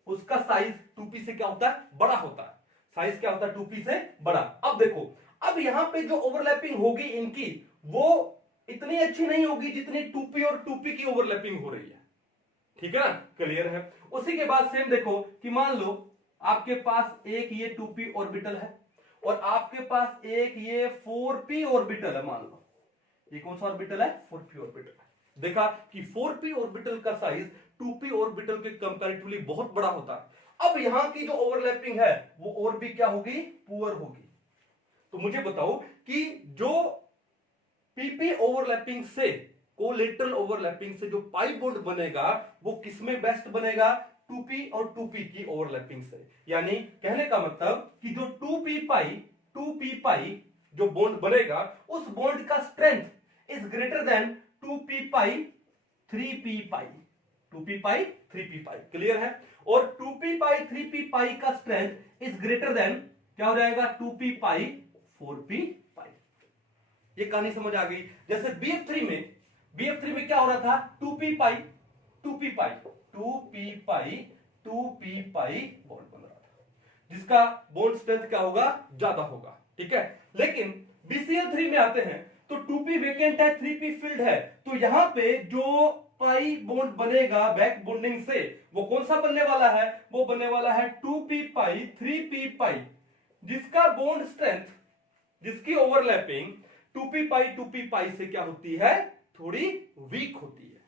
उसका साइज 2p से क्या होता है, बड़ा होता है, साइज क्या होता है 2p से बड़ा। अब देखो, अब यहां पे जो ओवरलैपिंग होगी इनकी वो इतनी अच्छी नहीं होगी जितनी 2p और 2p की ओवरलैपिंग हो रही है, ठीक है ना, क्लियर है। उसी के बाद सेम देखो कि मान लो आपके पास एक ये 2p ऑर्बिटल है और आपके पास एक ये 4p ऑर्बिटल है, मान लो ये कौन सा ऑर्बिटल है, 4p ऑर्बिटल। देखा कि 4p ऑर्बिटल का साइज 2p ऑर्बिटल के कंपैरेटिवली बहुत बड़ा होता है। अब यहां की जो ओवरलैपिंग है वो और भी क्या होगी, पुअर होगी। तो मुझे बताओ कि जो पीपी ओवरलैपिंग से, कोलेटरल ओवरलैपिंग से जो पाई बॉन्ड बनेगा वो किसमें बेस्ट बनेगा, 2p और 2p की ओवरलैपिंग से। यानी कहने का मतलब कि जो 2p पाई जो बॉन्ड बनेगा उस बॉन्ड का strength is greater then 2p pi 3p pi, 2p pi 3p pi, clear है। और 2p पाई 3p पाई का स्ट्रेंथ इज ग्रेटर देन क्या हो जाएगा, 2p पाई 4p पाई। ये कहानी समझ आ गई। जैसे BF3 में क्या हो रहा था, 2p पाई 2p पाई 2p पाई 2p पाई बॉन्ड बन रहा था, जिसका बॉन्ड स्ट्रेंथ क्या होगा, ज्यादा होगा, ठीक है। लेकिन BCl3 में आते हैं तो 2p वेकेंट है, 3p फिल्ड है, तो यहां पे जो पाई बॉन्ड बनेगा बैक बॉन्डिंग से वो कौन सा बनने वाला है, वो बनने वाला है 2p पाई 3p पाई, जिसका बॉन्ड स्ट्रेंथ, जिसकी ओवरलैपिंग 2p पाई से क्या होती है, थोड़ी वीक होती है,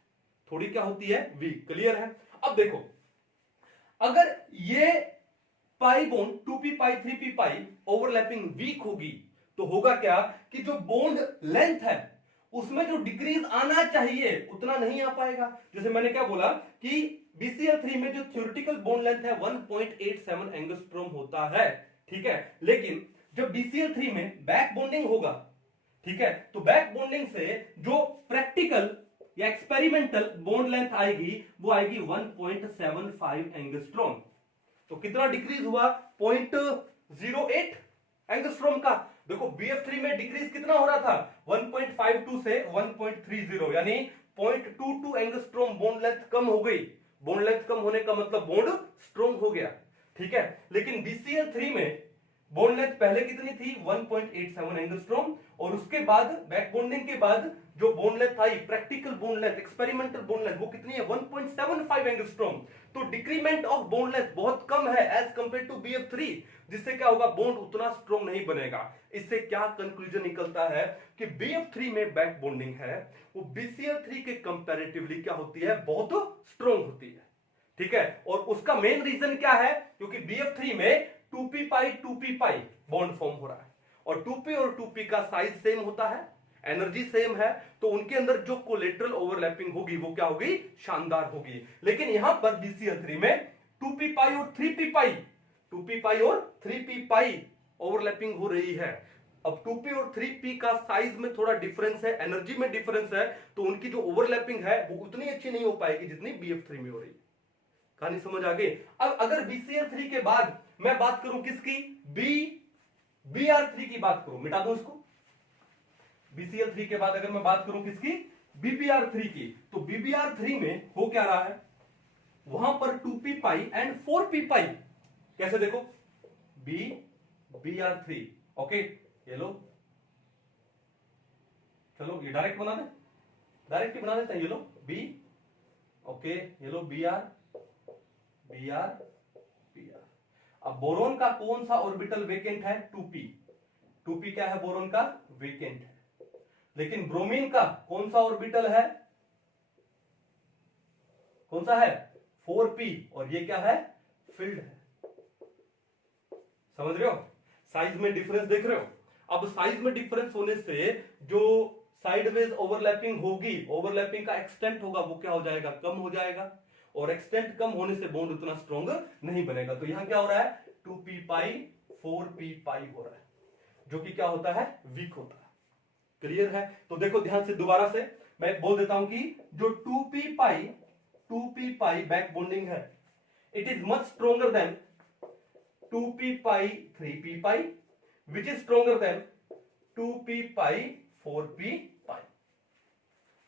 थोड़ी क्या होती है, वीक, क्लियर है। अब देखो अगर ये पाई बॉन्ड 2p पाई 3p पाई ओवरलैपिंग वीक होगी तो होगा क्या कि जो बॉन्ड लेंथ है उसमें जो डिक्रीज आना चाहिए उतना नहीं आ पाएगा। जैसे मैंने क्या बोला कि BCl3 में जो थ्योरेटिकल बॉन्ड लेंथ है 1.87 एंगस्ट्रोम होता है, ठीक है, लेकिन जब BCl3 में बैक बॉन्डिंग होगा, ठीक है, तो बैक बॉन्डिंग से जो प्रैक्टिकल या एक्सपेरिमेंटल बॉन्ड लेंथ आएगी वो आएगी 1.75 एंगस्ट्रोम। तो कितना डिक्रीज हुआ, 0.08 एंगस्ट्रोम का। देखो BF3 में डिक्रीज कितना हो रहा था, 1.52 से 1.30, यानी 0.22 एंगस्ट्रोम बॉन्ड लेंथ कम हो गई। बॉन्ड लेंथ कम होने का मतलब बॉन्ड स्ट्रॉन्ग हो गया, ठीक है। लेकिन BCl3 में बॉन्ड लेंथ पहले कितनी थी, 1.87 एंगस्ट्रोम, और उसके बाद बैक बॉन्डिंग के बाद जो बॉन्ड लेंथ आई, practical bond length, experimental bond length, वो कितनी है, 1.75 एंगस्ट्रोम। तो डिक्रीमेंट ऑफ बॉन्ड लेंथ बहुत कम है एज कंपेयर टू BF3, जिससे क्या होगा, बॉन्ड उतना स्ट्रॉन्ग नहीं बनेगा। इससे क्या कंक्लूजन निकलता है कि BF3 में बैक बॉन्डिंग है वो BCl3 के कंपैरेटिवली क्या होती है, बहुत स्ट्रॉन्ग होती है, ठीक है। और उसका मेन रीजन क्या है, क्योंकि BF3 में 2p पाई बॉन्ड फॉर्म हो रहा है और 2p और 2p का साइज सेम होता है, एनर्जी सेम है, तो उनके अंदर जो कोलेटरल ओवरलैपिंग होगी वो क्या होगी, शानदार होगी। लेकिन यहां पर BCl3 में 2p पाई और 3p पाई, 2p पाई और 3p पाई ओवरलैपिंग हो रही है। अब 2p और 3p का साइज में थोड़ा डिफरेंस है, एनर्जी में डिफरेंस है, तो उनकी जो ओवरलैपिंग है वो उतनी अच्छी नहीं हो पाएगी जितनी BF3 में हो रही है। कहानी समझ आ गई। अब अगर BCl3 के बाद मैं बात करूं किसकी, BR3 की बात करूं, मिटा दूं इसको, BCl3 के बाद अगर मैं बात करूं किसकी, BBr3 की, तो BBr3 में हो क्या रहा है, वहां पर 2p पाई एंड 4p पाई, कैसे देखो, BR3, ओके, ये लो, चलो ये डायरेक्ट बना दे, डायरेक्ट ही बना देते हैं, ये लो B, ओके, ये लो BR। अब बोरोन का कौन सा ऑर्बिटल वेकेंट है, 2p, 2p क्या है, बोरोन का वेकेंट है। लेकिन ब्रोमीन का कौन सा ऑर्बिटल है, कौन सा है, 4p, और ये क्या है, फिल्ड है। समझ रहे हो, साइज में डिफरेंस देख रहे हो। अब साइज में डिफरेंस होने से जो साइडवेज ओवरलैपिंग होगी, ओवरलैपिंग का एक्सटेंट होगा वो क्या हो जाएगा, कम हो जाएगा। और एक्सटेंट कम होने से बॉन्ड उतना स्ट्रॉन्ग नहीं बनेगा। तो यहां क्या हो रहा है, 2p पाई 4p पाई हो रहा है, जो कि क्या होता है, वीक होता है। क्लियर है? तो देखो ध्यान से, दोबारा से मैं बोल देता हूं कि जो 2p पाई बैक बॉन्डिंग है, it is much stronger then 2p pi 3p pi, which is stronger then 2p pi 4p पाई।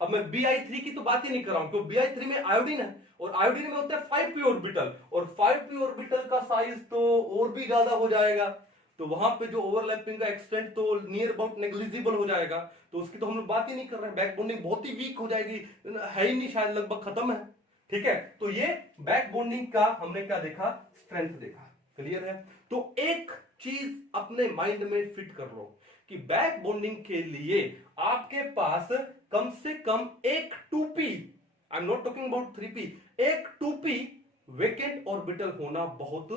अब मैं Bi3 की तो बात ही नहीं कर रहा हूं, क्योंकि Bi3 में आयोडीन है और आयोडीन में होता है 5p ऑर्बिटल, और 5p ऑर्बिटल का साइज तो और भी ज्यादा हो जाएगा, तो वहां पे जो ओवरलैपिंग का एक्सटेंट तो नियर अबाउट नेग्लिजिबल हो जाएगा, तो उसकी तो हम लोग बात ही नहीं कर रहे हैं। बैक बॉन्डिंग बहुत ही वीक हो जाएगी, है ही नहीं, शायद लगभग खत्म है। ठीक है, तो ये बैक बॉन्डिंग का हमने क्या देखा, स्ट्रेंथ देखा। क्लियर है? तो एक चीज अपने माइंड में फिट कर लो कि बैक बॉन्डिंग के लिए आपके पास कम से कम एक 2p, I am not talking about 3p, एक 2p वेकेंट ऑर्बिटल होना बहुत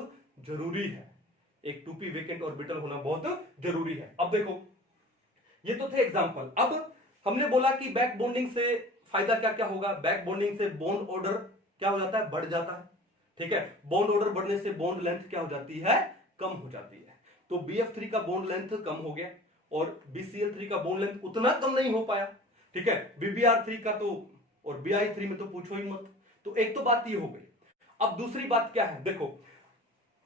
जरूरी है। एक 2p वेकेंट ऑर्बिटल होना बहुत जरूरी है। अब देखो, ये तो थे एग्जांपल। अब हमने बोला कि बैक बॉन्डिंग से फायदा क्या क्या होगा। बैक बॉन्डिंग से बॉन्ड ऑर्डर क्या हो जाता है, बढ़ जाता है। ठीक है, बॉन्ड ऑर्डर बढ़ने से बॉन्ड लेंथ क्या हो जाती है, कम हो जाती है। तो BF3 का बॉन्ड लेंथ कम हो गया और BCl3 का बॉन्ड लेंथ उतना कम नहीं हो पाया। ठीक है, BBr3 का तो, और Bi3 में तो पूछो ही मत। तो एक तो बात ये हो गई। अब दूसरी बात क्या है, देखो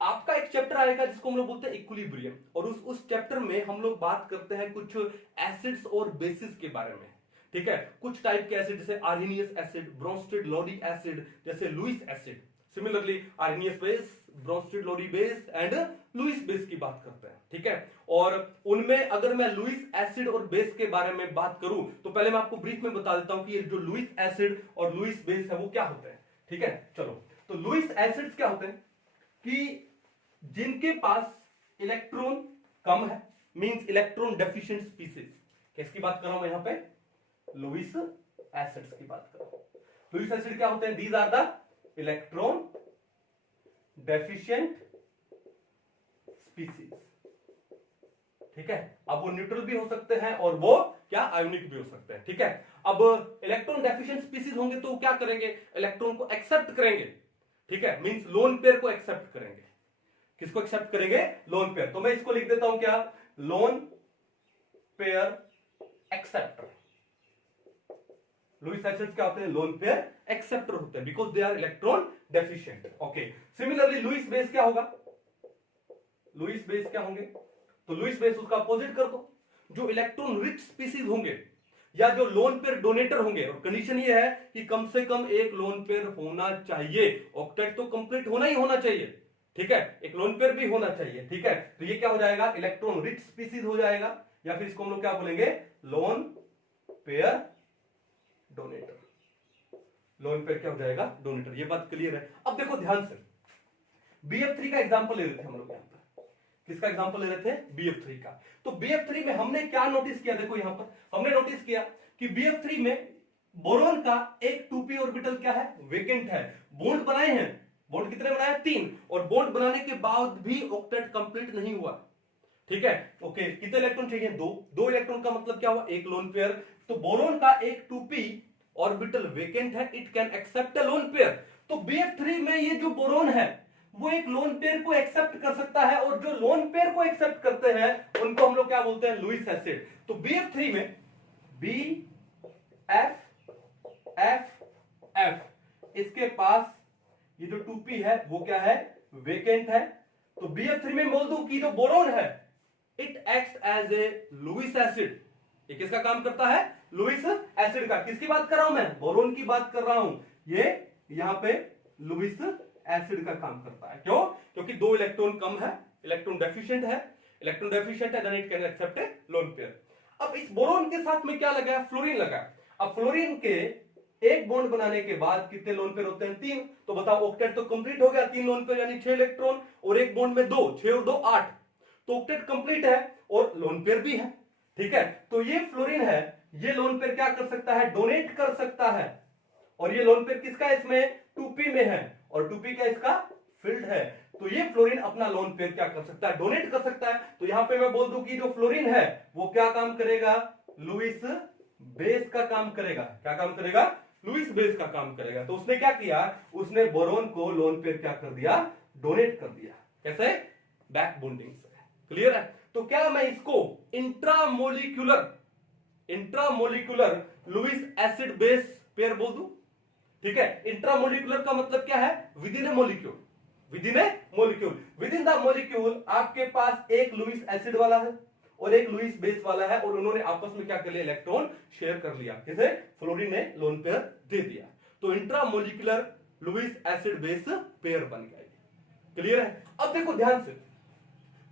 आपका एक चैप्टर आएगा जिसको हम लोग बोलते हैं इक्विलिब्रियम, और उस चैप्टर में हम लोग बात करते हैं कुछ एसिड्स और बेसिस के बारे में। ठीक है, कुछ टाइप के एसिड जैसे Arrhenius acid, Bronsted Lowry acid, जैसे Lewis acid. Similarly Arrhenius base, Bronsted Lowry base and Lewis base की बात करते हैं। ठीक है, और उनमें अगर मैं लुईस एसिड और बेस के बारे में बात करूं तो पहले मैं आपको ब्रीफ में बता देता हूं कि ये जो लुईस एसिड और लुईस बेस है वो क्या होते हैं। ठीक है, चलो, तो लुईस एसिड्स क्या होते हैं कि जिनके पास इलेक्ट्रॉन कम है, मींस इलेक्ट्रॉन डेफिशिएंट स्पीसीज। किसकी बात कर रहा हूं मैं यहां पे, लुईस एसिड्स की बात कर रहा हूं। लुईस एसिड क्या होते हैं, these are the electron deficient species. ठीक है, अब वो न्यूट्रल भी हो सकते हैं और वो क्या, आयोनिक भी हो सकते हैं। ठीक है, अब इलेक्ट्रॉन डेफिशिएंट स्पीसीज होंगे तो क्या करेंगे, इलेक्ट्रॉन को एक्सेप्ट करेंगे। ठीक है, मींस लोन पेयर को एक्सेप्ट करेंगे। किसको एक्सेप्ट करेंगे, लोन पेयर। तो मैं इसको लिख देता हूं क्या, lone pair acceptor. Lewis acids क्या होते हैं, लोन पेयर एक्सेप्टर होते हैं, because they are electron deficient. Okay, similarly Lewis base क्या होगा, लुईस बेस क्या होंगे, तो लुईस बेस उसका अपोजिट कर दो। जो इलेक्ट्रॉन रिच स्पीसीज होंगे या जो लोन पेयर डोनेटर होंगे, और कंडीशन ये है कि कम से कम एक लोन पेयर होना चाहिए, ऑक्टेट तो कंप्लीट होना ही होना चाहिए। ठीक है, एक लोन पेयर भी होना चाहिए। ठीक है, तो ये क्या हो जाएगा, इलेक्ट्रॉन रिच स्पीसीज हो जाएगा, या फिर इसको हम लोग क्या बोलेंगे, lone pair donator. Lone pair क्या हो जाएगा, डोनेटर। ये बात क्लियर है? अब देखो ध्यान से, BF3 का एग्जांपल ले रहे थे हम लोग यहां पर। किसका एग्जांपल ले रहे थे, BF3 का। तो BF3 में हमने क्या नोटिस किया, देखो यहां पर हमने नोटिस किया कि BF3 में बोरोन का एक 2p ऑर्बिटल क्या है, वेकेंट है। बॉन्ड बनाए हैं, बॉन्ड कितने बनाए, 3, और बॉन्ड बनाने के बाद भी ऑक्टेट कंप्लीट नहीं हुआ। ठीक है, ओके, कितने इलेक्ट्रॉन चाहिए, 2 इलेक्ट्रॉन का मतलब क्या हुआ, एक लोन पेयर। तो बोरोन का एक 2p ऑर्बिटल वेकेंट है, it can accept a lone pair. तो BF3 में ये जो बोरोन है वो एक लोन पेयर को एक्सेप्ट कर सकता है, और जो लोन पेयर को एक्सेप्ट करते हैं उनको हम लोग क्या बोलते हैं, लुईस एसिड। तो BF3 में BFF, इसके पास ये जो 2p है वो क्या है, वेकेंट है। तो BF3 में बोल दूं कि जो बोरोन है it acts as a Lewis acid. ये किसका काम करता है, लुईस एसिड का। किसकी बात कर रहा हूं मैं, बोरोन की बात कर रहा हूं। ये यहां पे लुईस एसिड का काम करता है। क्यों, क्योंकि 2 इलेक्ट्रॉन कम है, इलेक्ट्रॉन डेफिशिएंट है, इलेक्ट्रॉन डेफिशिएंट है, then it can accept a lone pair. अब इस बोरोन के साथ में क्या लगा है, फ्लोरीन लगा। अब फ्लोरीन के एक बॉन्ड बनाने के बाद कितने लोन पेयर होते हैं, 3। तो बताओ ऑक्टेट तो कंप्लीट हो गया, 3 लोन पेयर यानी 6 इलेक्ट्रॉन, और एक बॉन्ड में 2, 6 और 2 8। तो ऑक्टेट कंप्लीट है और लोन पेयर भी है। ठीक है, तो ये फ्लोरीन है, ये लोन पेयर क्या कर सकता है, डोनेट कर सकता है। और ये लोन पेयर किसका है, इसमें 2p में है, और 2p का इसका फील्ड है। तो ये फ्लोरीन अपना लोन पेयर क्या कर सकता है, डोनेट कर सकता है। तो यहां पे मैं बोल दूं कि जो फ्लोरीन है वो क्या काम करेगा, लुईस बेस का काम करेगा। क्या काम करेगा, लुईस बेस का काम करेगा। तो उसने क्या किया, उसने बोरोन को लोन पेयर क्या कर दिया, डोनेट कर दिया। कैसे, बैक बॉन्डिंग से। क्लियर है। तो क्या मैं इसको intramolecular Lewis acid base pair बोल दूं? ठीक है। इंट्रामोलिकुलर का मतलब क्या है, within a molecule, within the molecule आपके पास एक लुईस एसिड वाला है और एक लुईस बेस वाला है, और उन्होंने आपस में क्या कर लिया, इलेक्ट्रॉन शेयर कर लिया। किसे, फ्लोरीन ने लोन पेयर दे दिया। तो intramolecular Lewis acid base pair बन गया। क्लियर है। अब देखो ध्यान से,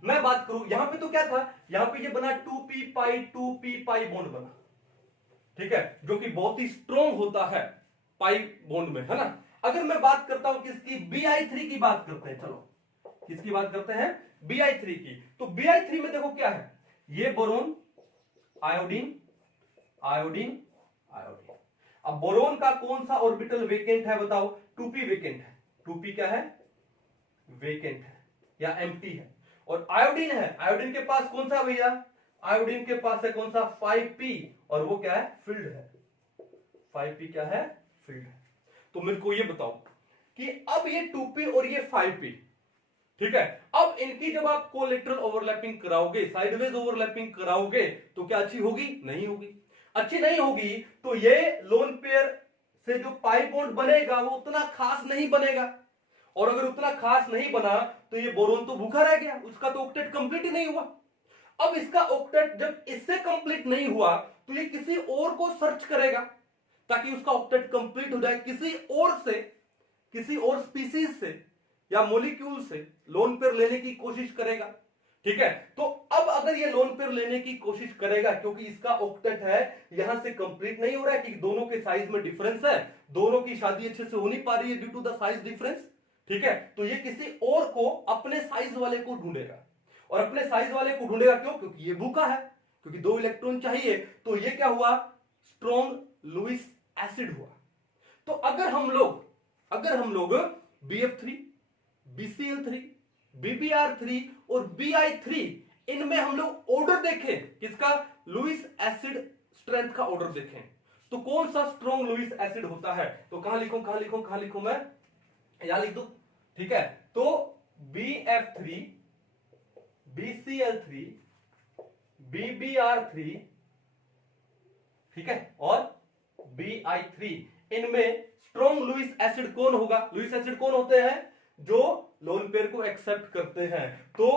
मैं बात करूं यहां पे तो क्या था, यहां पे ये बना 2p पाई बॉन्ड बना, ठीक है, जो कि बहुत ही स्ट्रॉन्ग होता है पाई बॉन्ड में, है ना। अगर मैं बात करता हूं किसकी, Bi3 की बात करते हैं, चलो किसकी बात करते हैं, Bi3 की। तो Bi3 में देखो क्या है, ये बोरोन, आयोडीन, आयोडीन, आयोडीन। अब बोरोन का कौन सा ऑर्बिटल वेकेंट है बताओ, 2p वेकेंट है। 2p क्या है, वेकेंट है या एम्प्टी है। और आयोडीन है, आयोडीन के पास कौन सा भैया, आयोडीन के पास है कौन सा, 5p, और वो क्या है, फिल्ड है। 5p क्या है, फिल्ड है। तो मेरे को ये बताओ कि अब ये 2p और ये 5p, ठीक है, अब इनकी जब आप कोलेटरल ओवरलैपिंग कराओगे, साइडवेज ओवरलैपिंग कराओगे, तो क्या अच्छी होगी, नहीं होगी। अच्छी नहीं होगी तो ये लोन पेयर से जो पाई बॉन्ड बनेगा वो उतना खास नहीं बनेगा, और अगर उतना खास नहीं बना तो ये बोरोन तो भूखा रह गया, उसका तो ऑक्टेट कंप्लीट ही नहीं हुआ। अब इसका ऑक्टेट जब इससे कंप्लीट नहीं हुआ तो ये किसी और को सर्च करेगा ताकि उसका ऑक्टेट कंप्लीट हो जाए, किसी और स्पीसीज से या मोलिक्यूल से लोन पेयर लेने की कोशिश करेगा। ठीक है। तो अब अगर ये लोन पेयर लेने की कोशिश करेगा, क्योंकि इसका ऑक्टेट है यहां से कंप्लीट नहीं हो रहा है, कि दोनों के साइज में डिफरेंस है, दोनों की शादी अच्छे से हो नहीं पा रही है due to the size difference, ठीक है, तो ये किसी और को अपने साइज वाले को ढूंढेगा। और अपने साइज वाले को ढूंढेगा क्यों, क्योंकि ये भूखा है, क्योंकि 2 इलेक्ट्रॉन चाहिए। तो ये क्या हुआ, स्ट्रॉन्ग लुईस एसिड हुआ। तो अगर हम लोग BF3, BCl3, BBr3 और Bi3 इनमें हम लोग ऑर्डर देखें, किसका, लुईस एसिड स्ट्रेंथ का ऑर्डर देखें, तो कौन सा स्ट्रॉन्ग लुईस एसिड होता है। तो कहां लिखूं मैं, यहां लिख दो, ठीक है। तो BF3, BCl3, BBr3, ठीक है, और Bi3, इनमें स्ट्रॉन्ग लुईस एसिड कौन होगा। लुईस एसिड कौन होते हैं, जो लोन पेयर को एक्सेप्ट करते हैं। तो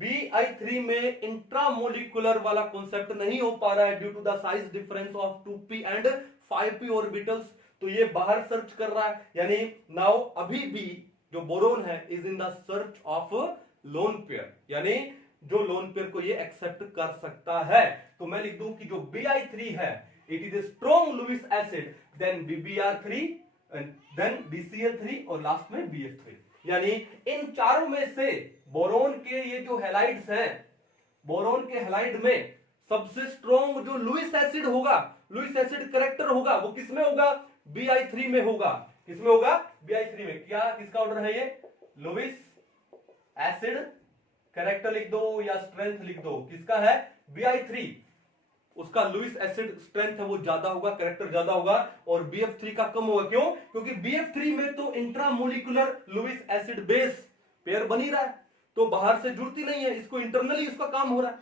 Bi3 में इंट्रामोलिकुलर वाला कॉन्सेप्ट नहीं हो पा रहा है due to the size difference of 2p and 5p orbitals. तो ये बाहर सर्च कर रहा है, यानी नाउ अभी भी जो बोरोन है is in the search of lone pair, यानी जो लोन पेयर को ये एक्सेप्ट कर सकता है। तो मैं लिख दूं कि जो Bi3 है it is a strong Lewis acid, then BBr3, then BCl3 और लास्ट में BF3। यानी इन चारों में से बोरोन के ये जो हैलाइड्स हैं, बोरोन के हैलाइड में सबसे स्ट्रॉन्ग जो लुईस एसिड होगा, लुईस एसिड कैरेक्टर होगा, वो किसमें होगा, Bi3 में होगा। किसमें होगा, Bi3 में। क्या किसका ऑर्डर है ये, लुईस एसिड कैरेक्टर लिख दो या स्ट्रेंथ लिख दो, किसका है, Bi3, उसका लुईस एसिड स्ट्रेंथ है वो ज्यादा होगा, कैरेक्टर ज्यादा होगा, और BF3 का कम होगा। क्यों, क्योंकि BF3 में तो intramolecular Lewis acid base pair बन ही रहा है, तो बाहर से जुड़ती नहीं है, इसको इंटरनली उसका काम हो रहा है।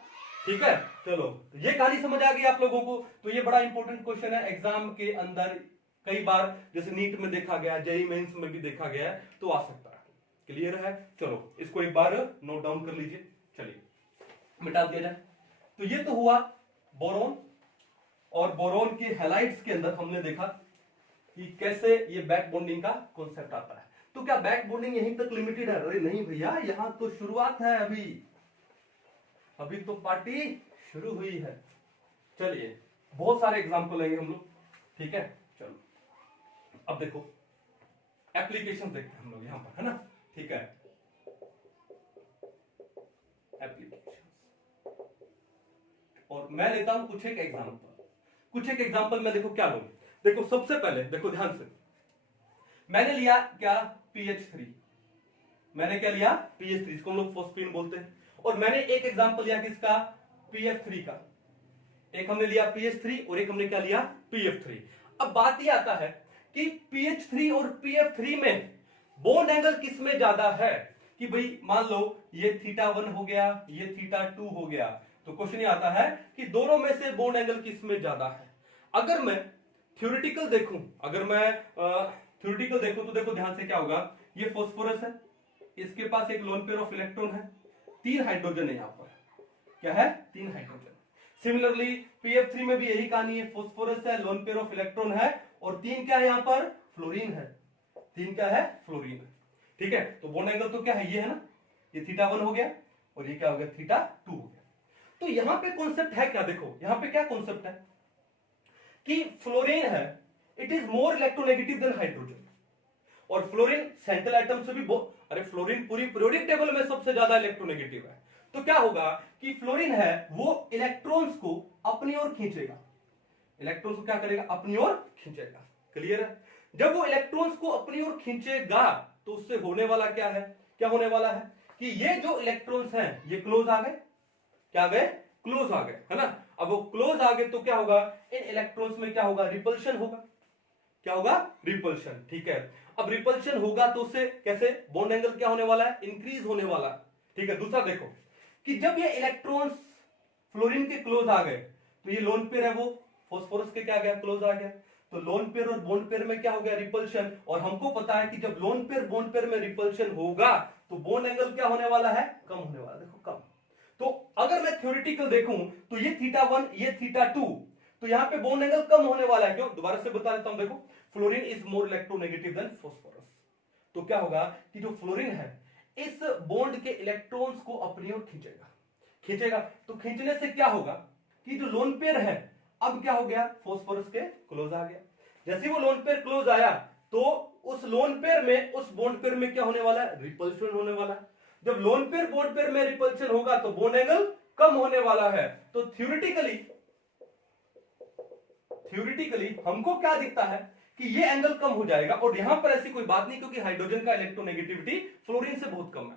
ठीक है, चलो ये कहानी समझ आ गई आप लोगों को। तो ये बड़ा इंपॉर्टेंट क्वेश्चन है एग्जाम के अंदर, कई बार जैसे नीट में देखा गया, जेईई मेंस में भी देखा गया है, तो आ सकता है। क्लियर है, चलो इसको एक बार नोट डाउन कर लीजिए। चलिए मिटा दिया जाए। तो ये तो हुआ बोरोन, और बोरोन के हैलाइड्स के अंदर हमने देखा कि कैसे ये बैक बॉन्डिंग का कॉन्सेप्ट आता है। तो क्या बैक बॉन्डिंग यहीं तक लिमिटेड है, अरे नहीं भैया, यहां तो शुरुआत है, अभी तो पार्टी शुरू हुई है। चलिए बहुत सारे एग्जांपल लेंगे हम लोग, ठीक है। चलो अब देखो एप्लीकेशन देखते हैं हम लोग यहां पर, है ना, ठीक है। एप्लीकेशन, और मैं लेता हूं कुछ एक एग्जांपल में। देखो क्या लूं, देखो सबसे पहले देखो ध्यान से, मैंने लिया क्या, PH3, मैंने क्या लिया, PH3, इसको हम लोग फॉस्फीन बोलते हैं। और मैंने एक एग्जांपल लिया किसका, PF3 का। एक हमने लिया PH3 और एक हमने क्या लिया, PF3। अब बात ये आता है कि PH3 और PF3 में बॉन्ड एंगल किस में ज्यादा है, कि भाई मान लो ये θ1 हो गया, ये θ2 हो गया, तो क्वेश्चन ये आता है कि दोनों में से बॉन्ड एंगल किस में ज्यादा है। अगर मैं थ्योरेटिकल देखूं, तो देखो ध्यान से क्या होगा, ये फास्फोरस है, इसके पास एक लोन पेयर ऑफ इलेक्ट्रॉन है, 3 हाइड्रोजन है, यहां पर क्या है, 3 हाइड्रोजन। सिमिलरली PF3 में भी यही कहानी है, फास्फोरस है, लोन पेयर ऑफ इलेक्ट्रॉन है, और 3 क्या है यहां पर, फ्लोरीन है, 3 क्या है, फ्लोरीन है। ठीक है, तो बॉन्ड एंगल तो क्या है, ये है ना, ये θ1 हो गया और ये क्या हो गया, θ2 हो गया। तो यहां पे कॉन्सेप्ट है क्या, देखो यहां पे क्या कॉन्सेप्ट है कि फ्लोरीन है, it is more electronegative than hydrogen, और फ्लोरीन सेंट्रल एटम से भी अरे फ्लोरीन पूरी पीरियोडिक टेबल में सबसे ज्यादा इलेक्ट्रोनेगेटिव है। तो क्या होगा कि फ्लोरीन है वो इलेक्ट्रॉन्स को अपनी ओर खींचेगा, इलेक्ट्रॉन्स को क्या करेगा, अपनी ओर खींचेगा। क्लियर है, जब वो इलेक्ट्रॉन्स को अपनी ओर खींचेगा तो उससे होने वाला क्या है, क्या होने वाला है कि ये जो इलेक्ट्रॉन्स हैं ये क्लोज आ गए, क्या गए, क्लोज आ गए, है ना। अब वो क्लोज आ गए तो क्या होगा, इन इलेक्ट्रॉन्स में क्या होगा, रिपल्शन होगा, क्या होगा, रिपल्शन। ठीक है, अब रिपल्शन होगा तो उससे कैसे बॉन्ड एंगल क्या होने वाला है, इंक्रीज होने वाला है। ठीक है, दूसरा देखो कि जब ये इलेक्ट्रॉन्स फ्लोरीन के क्लोज आ गए तो ये लोन पेयर है वो फास्फोरस के क्या गया, क्लोज आ गया, तो लोन पेयर और बॉन्ड पेयर में क्या हो गया, रिपल्शन। और हमको पता है कि जब लोन पेयर बॉन्ड पेयर में रिपल्शन होगा तो बॉन्ड एंगल क्या होने वाला है, कम होने वाला, देखो कम। तो अगर मैं थ्योरेटिकल देखूं तो ये θ1 ये θ2, तो यहां पे बॉन्ड एंगल कम होने वाला है, क्यों, दोबारा से बता देता हूं, देखो fluorine is more electronegative than phosphorus, तो क्या होगा कि जो फ्लोरीन है इस बॉन्ड के इलेक्ट्रॉन्स को अपनी ओर खींचेगा, तो खींचने से क्या होगा कि जो लोन पेयर है अब क्या हो गया, फास्फोरस के क्लोज आ गया। जैसे वो लोन पेयर क्लोज आया तो उस लोन पेयर में, उस बॉन्ड पेयर में क्या होने वाला है, रिपल्शन होने वाला है। जब लोन पेयर बॉन्ड पेयर में रिपल्शन होगा तो बॉन्ड एंगल कम होने वाला है। तो थ्योरेटिकली हमको क्या दिखता है कि ये एंगल कम हो जाएगा, और यहां पर ऐसी कोई बात नहीं क्योंकि हाइड्रोजन का इलेक्ट्रोनेगेटिविटी फ्लोरीन से बहुत कम है।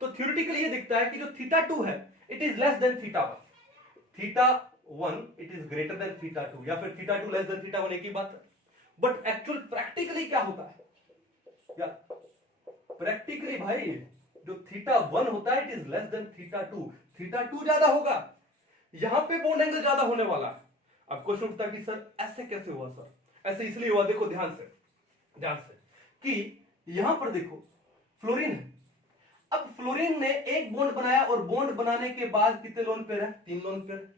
तो थ्योरेटिकली ये दिखता है कि जो θ2 है it is less than θ1, θ1 it is greater than θ2, या फिर θ2 लेस देन θ1, एक ही बात है। बट एक्चुअल प्रैक्टिकली क्या होता है, या प्रैक्टिकली भाई जो θ1 होता है इट इज लेस देन θ2, θ2 ज्यादा होगा, यहां पे बॉन्ड एंगल ज्यादा होने वाला है। अब क्वेश्चन उठता कि सर ऐसे कैसे हुआ, सर ऐसे इसलिए हुआ, देखो ध्यान से कि यहां पर देखो फ्लोरीन है, अब फ्लोरीन ने एक बॉन्ड बनाया और बॉन्ड बनाने के बाद कितने लोन पेयर है, 3 लोन पेयर,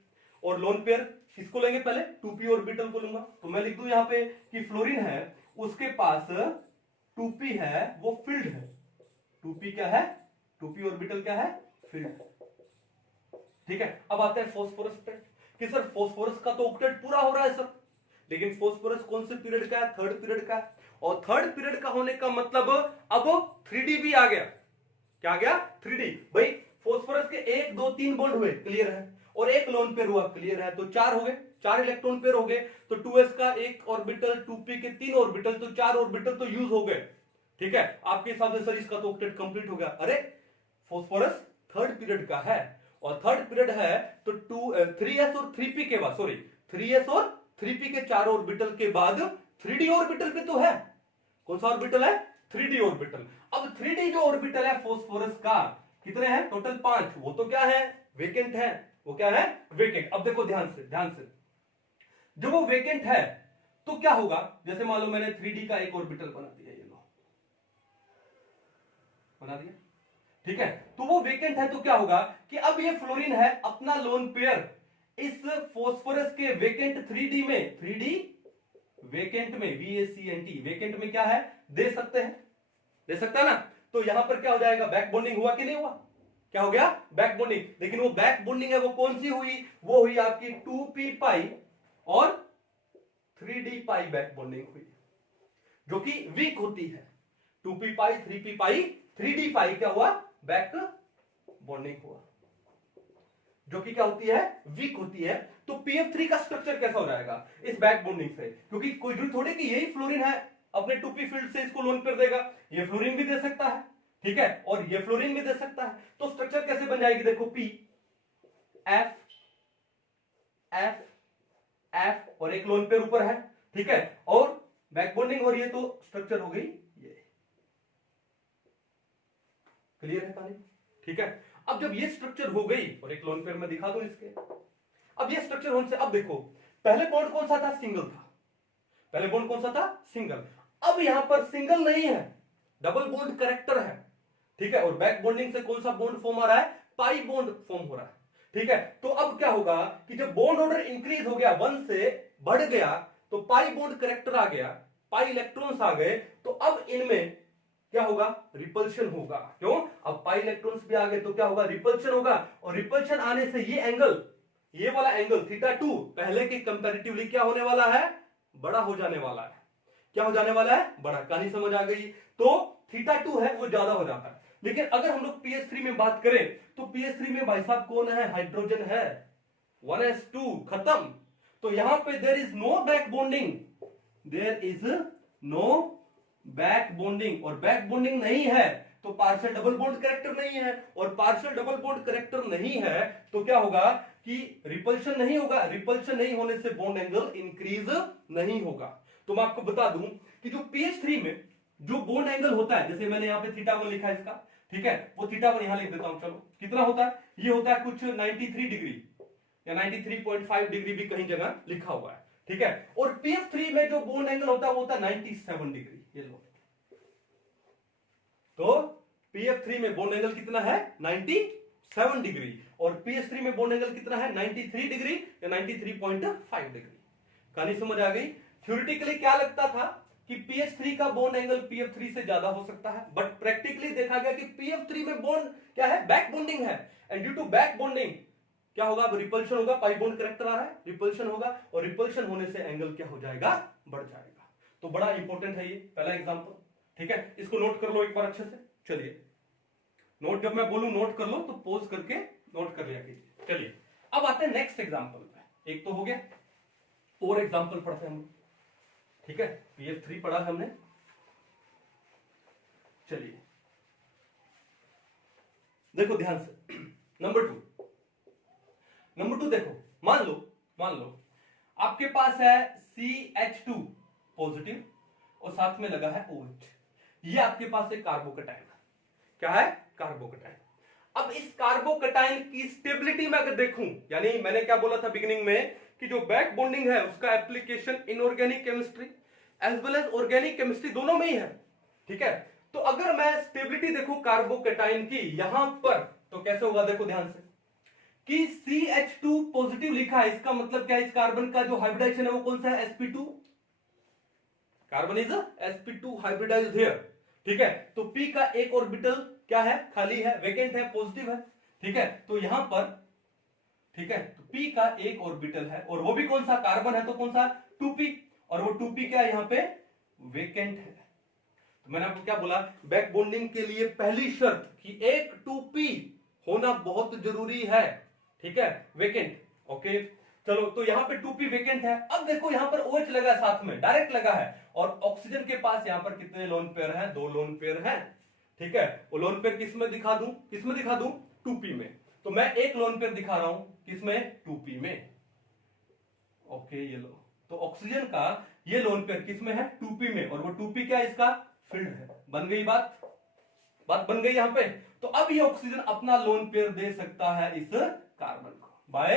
और लोन पेयर किसको लेंगे, पहले 2p ऑर्बिटल को लूंगा, तो मैं लिख दूं यहां पे कि फ्लोरीन है उसके पास 2p है, वो फील्ड है, 2p क्या है, 2p ऑर्बिटल क्या है, फील्ड। ठीक है, अब आते हैं फास्फोरस पे कि सर फास्फोरस का तो ऑक्टेट पूरा हो रहा है सर, लेकिन फास्फोरस कौन से पीरियड का है, थर्ड पीरियड का है, और थर्ड पीरियड का होने का मतलब अब 3D भी आ गया, क्या आ गया, 3D। भाई फास्फोरस के 1 2 3 बॉन्ड हुए, क्लियर है, और एक लोन पेयर हुआ, क्लियर है, तो 4 हो गए, 4 इलेक्ट्रॉन पेयर हो गए, तो 2s का 1 ऑर्बिटल, 2p के 3 ऑर्बिटल, तो 4 ऑर्बिटल तो यूज हो गए। ठीक है, आपके हिसाब से सर इसका तो ऑक्टेट कंप्लीट हो गया, अरे फास्फोरस थर्ड पीरियड का है, और थर्ड पीरियड है तो 3s और 3p के बाद, सॉरी 3s और 3p के 4 ऑर्बिटल के बाद 3d ऑर्बिटल पे तो है, कौन सा ऑर्बिटल है, 3d ऑर्बिटल। अब 3d जो ऑर्बिटल है फास्फोरस का कितने हैं, टोटल 5, वो तो क्या है, वेकेंट है, वो क्या है, वेकेंट। अब देखो ध्यान से जब वो वेकेंट है तो क्या होगा, जैसे मान लो मैंने 3d का एक ऑर्बिटल बना दिया, ये लो बना दिया, ठीक है, तो वो वेकेंट है, तो क्या होगा कि अब ये फ्लोरीन है अपना लोन पेयर इस फास्फोरस के वेकेंट 3D में, 3D वेकेंट में, VACNT वेकेंट में क्या है, दे सकते हैं, दे सकता है ना। तो यहां पर क्या हो जाएगा, बैक बॉन्डिंग हुआ कि नहीं हुआ, क्या हो गया, बैक बॉन्डिंग। लेकिन वो बैक बॉन्डिंग है वो कौन सी हुई, वो हुई आपकी 2p पाई और 3d पाई बैक बॉन्डिंग हुई, जो कि वीक होती है। 2p पाई 3p पाई 3d पाई क्या हुआ, बैक बॉन्डिंग हुआ, जो कि क्या होती है, वीक होती है। तो PF3 का स्ट्रक्चर कैसा हो जाएगा इस बैक बॉन्डिंग से, क्योंकि कोई जरूरी थोड़ी कि यही फ्लोरीन है अपने 2p फील्ड से इसको लोन कर देगा, ये फ्लोरीन भी दे सकता है, ठीक है, और ये फ्लोरीन भी दे सकता है। तो स्ट्रक्चर कैसे बन जाएगी, देखो P F F F और एक लोन पेयर ऊपर है, ठीक है, और बैक बॉन्डिंग हो रही है तो स्ट्रक्चर हो गई ये। क्लियर है कहानी? ठीक है। अब जब ये स्ट्रक्चर हो गई, और एक लोन पेयर में दिखा दूं इसके, अब ये स्ट्रक्चर होने से अब देखो पहले बॉन्ड कौन सा था? सिंगल था। पहले बॉन्ड कौन सा था? सिंगल। अब यहां पर सिंगल नहीं है, डबल बॉन्ड करेक्टर है। ठीक है। और बैक बॉन्डिंग से कौन सा बॉन्ड फॉर्म हो रहा है? पाई बॉन्ड फॉर्म हो रहा है। ठीक है। तो अब क्या होगा कि जब बॉन्ड ऑर्डर इंक्रीज हो गया, 1 से बढ़ गया, तो पाई बॉन्ड करेक्टर आ गया, पाई इलेक्ट्रॉन्स आ गए, तो अब इनमें क्या होगा? रिपल्शन होगा। क्यों? अब पाई इलेक्ट्रॉन्स भी आ गए तो क्या होगा? रिपल्शन होगा। और रिपल्शन आने से ये एंगल, ये वाला एंगल θ2 पहले के कंपैरेटिवली क्या होने वाला है? बड़ा हो जाने वाला है। क्या हो जाने वाला है? बड़ा। कहानी समझ आ गई? तो θ2 है वो ज्यादा हो जाता है। लेकिन अगर हम लोग pH3 में बात करें तो pH3 में भाई साहब कौन है? हाइड्रोजन है, 1s2 खत्म। तो यहां पे there is no back bonding, there is no back bonding. और बैक बॉन्डिंग नहीं है तो पार्शियल डबल बॉन्ड करेक्टर नहीं है, और पार्शियल डबल बॉन्ड करेक्टर नहीं है तो क्या होगा कि रिपल्शन नहीं होगा। रिपल्शन नहीं होने से बॉन्ड एंगल इंक्रीज नहीं होगा। तो मैं आपको बता दूं कि जो pH3 में जो बॉन्ड एंगल होता है, जैसे मैंने यहां पे θ1 लिखा है इसका, ठीक है, वो θ1 यहां लिख देता हूं। चलो कितना होता है? ये होता है कुछ 93 डिग्री या 93.5 डिग्री भी कहीं जगह लिखा हुआ है। ठीक है। और pF3 में जो बॉन्ड एंगल होता है वो होता है 97 डिग्री। ये लो, तो pF3 में बॉन्ड एंगल कितना है? 97 डिग्री। और pH3 में बॉन्ड एंगल कितना है? 93 डिग्री या 93.5 डिग्री। कहानी समझ आ गई? थ्योरेटिकली क्या लगता था कि pH3 का बॉन्ड एंगल pF3 से ज्यादा हो सकता है, बट प्रैक्टिकली देखा गया कि pF3 में बॉन्ड क्या है? बैक बॉन्डिंग है। And due to back bonding क्या होगा? अब रिपल्शन होगा, पाई बॉन्ड करेक्टर आ रहा है, रिपल्शन होगा, और रिपल्शन होने से एंगल क्या हो जाएगा? बढ़ जाएगा। तो बड़ा इंपॉर्टेंट है ये पहला एग्जांपल। ठीक है। इसको नोट कर लो एक बार अच्छे से। चलिए नोट, जब मैं बोलूं नोट कर लो तो पोज करके नोट कर लिया कीजिए। चलिए अब आते हैं नेक्स्ट एग्जांपल पे। एक तो हो गया, और एग्जांपल पढ़ते हैं हम। ठीक है। pF3 पढ़ा है हमने। चलिए देखो ध्यान से, नंबर टू देखो, मान लो आपके पास है CH2 पॉजिटिव और साथ में लगा है OH। ये आपके पास एक कार्बोकटाइन है। क्या है? कार्बोकटाइन। अब इस कार्बोकटाइन की स्टेबिलिटी में अगर देखूं, यानी मैंने क्या बोला था बिगिनिंग में कि जो बैक बॉन्डिंग है उसका application inorganic chemistry as well as organic chemistry दोनों में ही है। ठीक है। तो अगर मैं स्टेबिलिटी देखूं कार्बोकटाइन की यहां पर, तो कैसे होगा? देखो ध्यान से कि CH2 पॉजिटिव लिखा है, इसका मतलब क्या है? इस कार्बन का जो हाइब्रिडाइजेशन है वो कौन सा है? sp2। Carbon is sp2 hybridized here. ठीक है। तो p का एक ऑर्बिटल क्या है? खाली है, वेकेंट है, पॉजिटिव है। ठीक है। तो यहां पर, ठीक है, तो p का एक ऑर्बिटल है, और वो भी कौन सा? कार्बन है, तो कौन सा? 2p। और वो 2p क्या है? यहां पे वेकेंट है। तो मैंने आपको क्या बोला? बैक बॉन्डिंग के लिए पहली शर्त कि एक 2p होना बहुत जरूरी है। ठीक है, वेकेंट। ओके चलो, तो यहां पे 2p वेकेंट है। अब देखो यहां पर OH लगा साथ में, डायरेक्ट लगा है, और ऑक्सीजन के पास यहां पर कितने लोन पेयर हैं? 2 लोन पेयर हैं। ठीक है। वो लोन पेयर किसमें दिखा दूं? 2p में। तो मैं एक लोन पेयर दिखा रहा हूं, किसमें? 2p में। ओके ये लो, तो ऑक्सीजन का ये लोन पेयर किसमें है? 2p में। और वो 2p क्या है? इसका फील्ड है। बन गई बात बन गई यहां पे। तो अब ये ऑक्सीजन अपना लोन पेयर दे सकता है इस कार्बन को बाय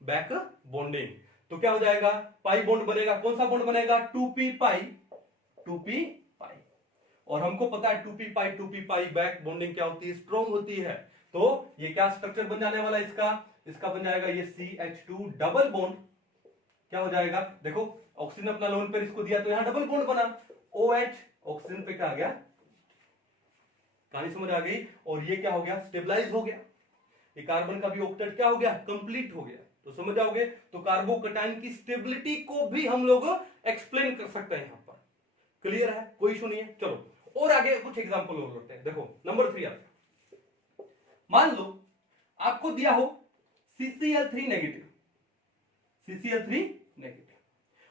बैक बॉन्डिंग। तो क्या हो जाएगा? पाई बॉन्ड बनेगा। कौन सा बॉन्ड बनेगा? 2p पाई। और हमको पता है 2p पाई बैक बॉन्डिंग क्या होती है? स्ट्रॉन्ग होती है। तो ये क्या स्ट्रक्चर बन जाने वाला है इसका बन जाएगा ये CH2 डबल बॉन्ड। क्या हो जाएगा? देखो ऑक्सीजन अपना लोन पेयर इसको दिया तो यहां डबल बॉन्ड बना, OH ऑक्सीजन पे क्या आ गया? कहानी समझ आ गई? और ये क्या हो गया? स्टेबलाइज हो गया। ये कार्बन का भी ऑक्टेट क्या हो गया? कंप्लीट हो गया। तो समझ जाओगे? तो कार्बोकटाइन की स्टेबिलिटी को भी हम लोग एक्सप्लेन कर सकते हैं यहां पर। क्लियर है? कोई इशू नहीं है। चलो और आगे कुछ एग्जांपल और लेते हैं। देखो नंबर 3 आता, मान लो आपको दिया हो CCl3 नेगेटिव,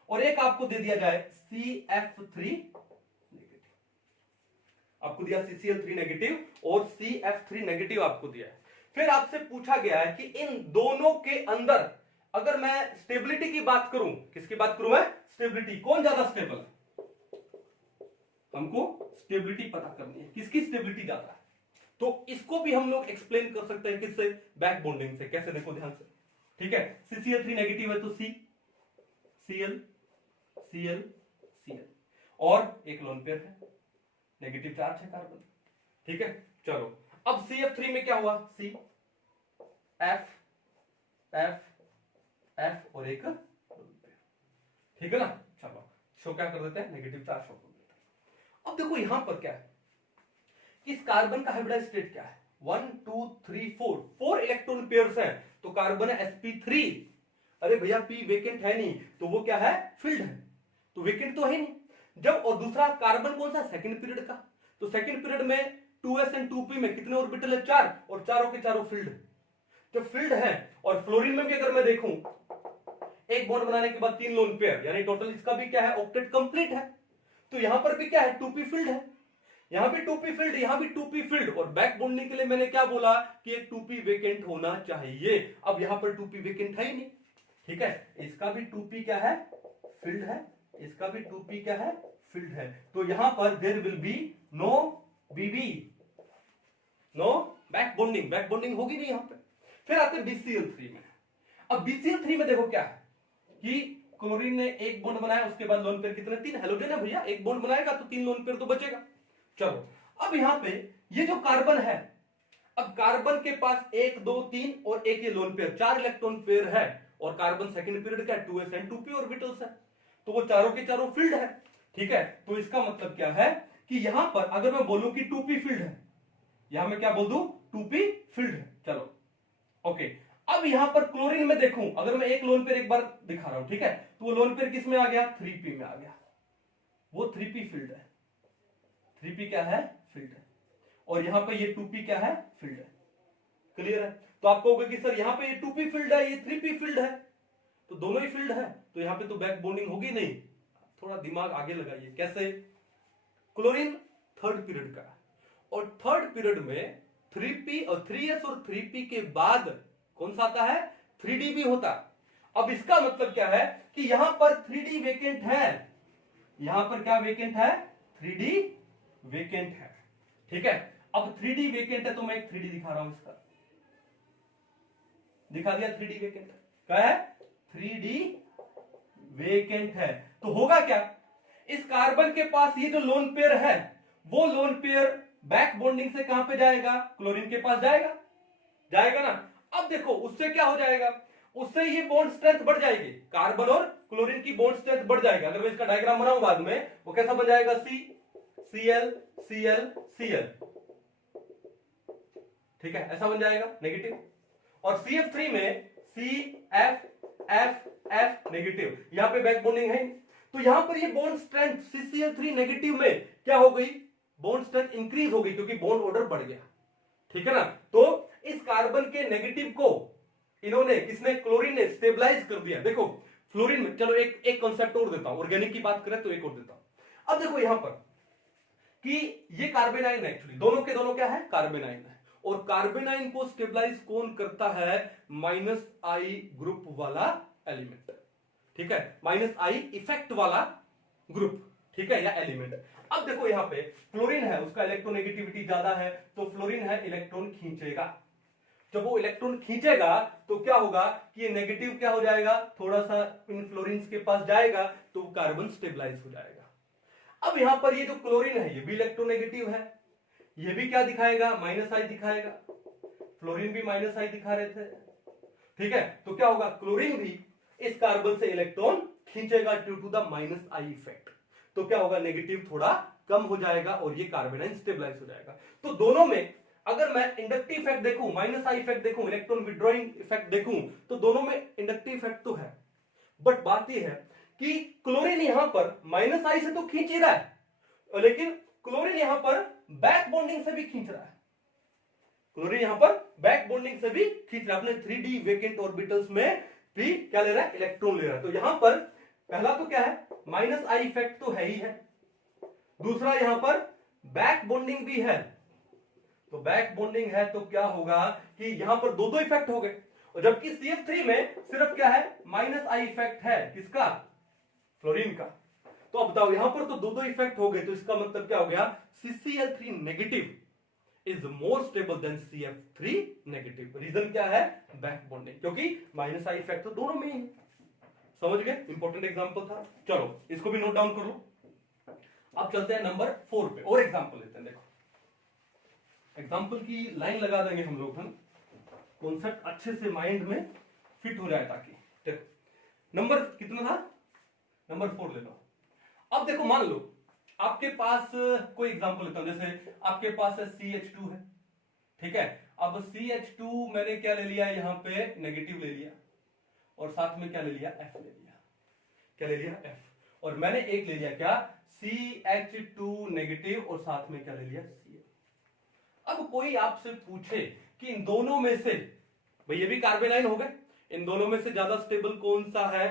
और एक आपको दे दिया जाए CF3 नेगेटिव। आपको दिया CCl3 नेगेटिव और CF3 नेगेटिव आपको दिया है। फिर आपसे पूछा गया है कि इन दोनों के अंदर अगर मैं स्टेबिलिटी की बात करूं, किसकी बात करूं मैं? स्टेबिलिटी, कौन ज्यादा स्टेबल है? हमको स्टेबिलिटी पता करनी है, किसकी स्टेबिलिटी ज्यादा है। तो इसको भी हम लोग एक्सप्लेन कर सकते हैं किससे, बैक बॉन्डिंग से। कैसे, देखो ध्यान से, ठीक है। CCl3 नेगेटिव है तो C Cl Cl Cl और एक लोन पेयर है, नेगेटिव चार्ज है कार्बन, ठीक है। चलो अब CF3 में क्या हुआ, C F F F और एक लोन पेयर, ठीक है ना। चलो शो क्या कर देते हैं, नेगेटिव चार्ज शो कर देते हैं। अब देखो यहां पर क्या है, इस कार्बन का हाइब्रिडाइज स्टेट क्या है, 1 2 3 4 इलेक्ट्रॉन पेयर्स हैं, तो कार्बन है sp3। अरे भैया p वेकेंट है नहीं, तो वो क्या है, फिल्ड है, तो वेकेंट तो है नहीं। जब, और दूसरा कार्बन कौन सा, सेकंड पीरियड का, तो सेकंड पीरियड में 2s एंड 2p में कितने ऑर्बिटल है, 4, और चारों के चारों फील्ड है। जब फील्ड है, और फ्लोरीन में भी अगर मैं देखूं, एक बॉन्ड बनाने के बाद 3 लोन पेयर, यानी टोटल इसका भी क्या है, ऑक्टेट कंप्लीट है। तो यहां पर भी क्या है, 2p फील्ड है, यहां भी 2p फील्ड, यहां भी 2p फील्ड, और बैक बॉन्डिंग के लिए मैंने क्या बोला कि एक 2p वेकेंट होना चाहिए। अब यहां पर 2p वेकेंट है ही नहीं, ठीक है। इसका भी 2p क्या है, फील्ड है, इसका भी 2p क्या है, फील्ड है। तो यहां पर there will be no BB, no back bonding, back bonding होगी नहीं यहां पे। फिर आते हैं BCl3 में। अब BCl3 में देखो क्या है कि क्लोरीन ने एक बॉन्ड बनाया, उसके बाद लोन पेयर कितने, 3 हेलोजन है भैया, एक बॉन्ड बनाएगा तो 3 लोन पेयर तो बचेगा। चलो अब यहां पे ये जो कार्बन है, अब कार्बन के पास 1 2 3 और एक ये लोन पेयर, 4 इलेक्ट्रॉन पेयर है, और कार्बन सेकंड पीरियड का 2s एंड 2p ऑर्बिटल्स है, तो वो चारों के चारों फील्ड है, ठीक है। तो इसका मतलब क्या है कि यहां पर अगर मैं बोलूं कि 2p फील्ड है, यहां मैं क्या बोल दूं, 2p फील्ड है। चलो ओके, अब यहां पर क्लोरीन में देखूं, अगर मैं एक लोन पेयर एक बार दिखा रहा हूं, ठीक है, तो वो लोन पेयर किस में आ गया, 3p में आ गया, वो 3p फील्ड है, 3p क्या है, फील्ड है, और यहां पे ये 2p क्या है, फील्ड है। क्लियर है। तो आप कहोगे कि सर यहां पे ये 2p फील्ड है, ये 3p फील्ड है, तो दोनों ही फील्ड है, तो यहां पे तो बैक बॉन्डिंग होगी नहीं। थोड़ा दिमाग आगे लगाइए, कैसे, क्लोरीन थर्ड पीरियड का, और थर्ड पीरियड में 3p और 3s और 3p के बाद कौन सा आता है, 3d भी होता। अब इसका मतलब क्या है कि यहां पर 3d वेकेंट है, यहां पर क्या वेकेंट है, 3d वेकेंट है, ठीक है। अब 3d वेकेंट है तो मैं एक 3d दिखा रहा हूं, इसका दिखा दिया, 3d वेकेंट है, क्या है, 3d वेकेंट है। तो होगा क्या, इस कार्बन के पास ये जो लोन पेयर है, वो लोन पेयर बैक बॉन्डिंग से कहां पे जाएगा, क्लोरीन के पास जाएगा, जाएगा ना। अब देखो उससे क्या हो जाएगा, उससे ये बॉन्ड स्ट्रेंथ बढ़ जाएगी, कार्बन और क्लोरीन की बॉन्ड स्ट्रेंथ बढ़ जाएगा। अगर मैं इसका डायग्राम बनाऊं बाद में, वो कैसा बन जाएगा, C Cl Cl Cl, ठीक है, ऐसा बन जाएगा नेगेटिव। और CF3 में C F F F negative, यहां पे बैक बॉन्डिंग है, तो यहां पर ये बॉन्ड स्ट्रेंथ CCl3 नेगेटिव में क्या हो गई, बॉन्ड स्ट्रेंथ इंक्रीज हो गई, क्योंकि बॉन्ड ऑर्डर बढ़ गया, ठीक है ना। तो इस कार्बन के नेगेटिव को इन्होंने, किसने, क्लोरीन ने स्टेबलाइज कर दिया। देखो फ्लोरीन में, चलो एक कॉन्सेप्ट और देता हूं, ऑर्गेनिक की बात करें तो एक और देता हूं। अब देखो यहां पर कि ये कार्बेनाइन है, एक्चुअली दोनों के दोनों क्या है, कार्बेनाइन है, और कार्बेनाइन को स्टेबलाइज कौन करता है, -I ग्रुप वाला एलिमेंट, ठीक है, -I इफेक्ट वाला ग्रुप, ठीक है, या एलिमेंट। अब देखो यहां पे फ्लोरीन है, उसका इलेक्ट्रोनेगेटिविटी ज्यादा है, तो फ्लोरीन है इलेक्ट्रॉन खींचेगा। जब वो इलेक्ट्रॉन खींचेगा तो क्या होगा कि ये नेगेटिव क्या हो जाएगा, थोड़ा सा इन फ्लोरीन्स के पास जाएगा, तो कार्बन स्टेबलाइज हो जाएगा। अब यहां पर ये जो क्लोरीन है, ये भी इलेक्ट्रोनेगेटिव है, ये भी क्या दिखाएगा, -I दिखाएगा, फ्लोरीन भी -I दिखा रहे थे, ठीक है। तो क्या होगा, क्लोरीन भी इस कार्बन से इलेक्ट्रॉन खींचेगा due to the -I effect, तो क्या होगा, नेगेटिव थोड़ा कम हो जाएगा और ये कार्बेनाइन स्टेबलाइज हो जाएगा। तो दोनों में अगर मैं इंडक्टिव इफेक्ट देखूं, -I इफेक्ट देखूं, इलेक्ट्रॉन विड्रॉइंग इफेक्ट देखूं, तो दोनों में इंडक्टिव इफेक्ट तो है, बट बात यह है कि क्लोरीन यहां पर -I से तो खींच ही रहा है, लेकिन क्लोरीन यहां पर बैक बॉन्डिंग से भी खींच रहा है, क्लोरीन यहां पर बैक बॉन्डिंग से भी खींच रहा है, अपने 3d वेकेंट ऑर्बिटल्स में भी क्या ले रहा है, इलेक्ट्रॉन ले रहा है। तो यहां पर पहला तो क्या है, -I इफेक्ट तो है ही है, दूसरा यहां पर बैक बॉन्डिंग भी है, तो बैक बॉन्डिंग है तो क्या होगा कि यहां पर दो दो इफेक्ट हो गए, और जबकि CF3 में सिर्फ क्या है, -I इफेक्ट है, किसका, फ्लोरीन का। तो अब बताओ यहां पर तो दो दो इफेक्ट हो गए, तो इसका मतलब क्या हो गया, CCl3 negative is more stable than CF3 negative. Reason क्या है, बैक बॉन्डिंग, क्योंकि माइनस आई इफेक्ट तो दोनों में ही है। समझ गए, इंपॉर्टेंट एग्जांपल था। चलो इसको भी नोट डाउन कर लो। अब चलते हैं नंबर 4 पे, और एग्जांपल लेते हैं। देखो एग्जांपल की लाइन लगा देंगे हम लोग, हम कॉन्सेप्ट अच्छे से माइंड में फिट हो जाए ताकि। देखो नंबर कितना था, नंबर 4 ले लो। अब देखो मान लो आपके पास कोई एग्जांपल लेता हूं, जैसे आपके पास CH2 है, ठीक है। अब CH2 मैंने क्या ले लिया, यहां पे नेगेटिव ले लिया, और साथ में क्या ले लिया, F ले लिया। क्या ले लिया, F। और मैंने एक ले लिया क्या, CH2 नेगेटिव, और साथ में क्या ले लिया, Cl। अब कोई आपसे पूछे कि इन दोनों में से, भाई ये भी कार्बेनाइन हो गए, इन दोनों में से ज्यादा स्टेबल कौन सा है,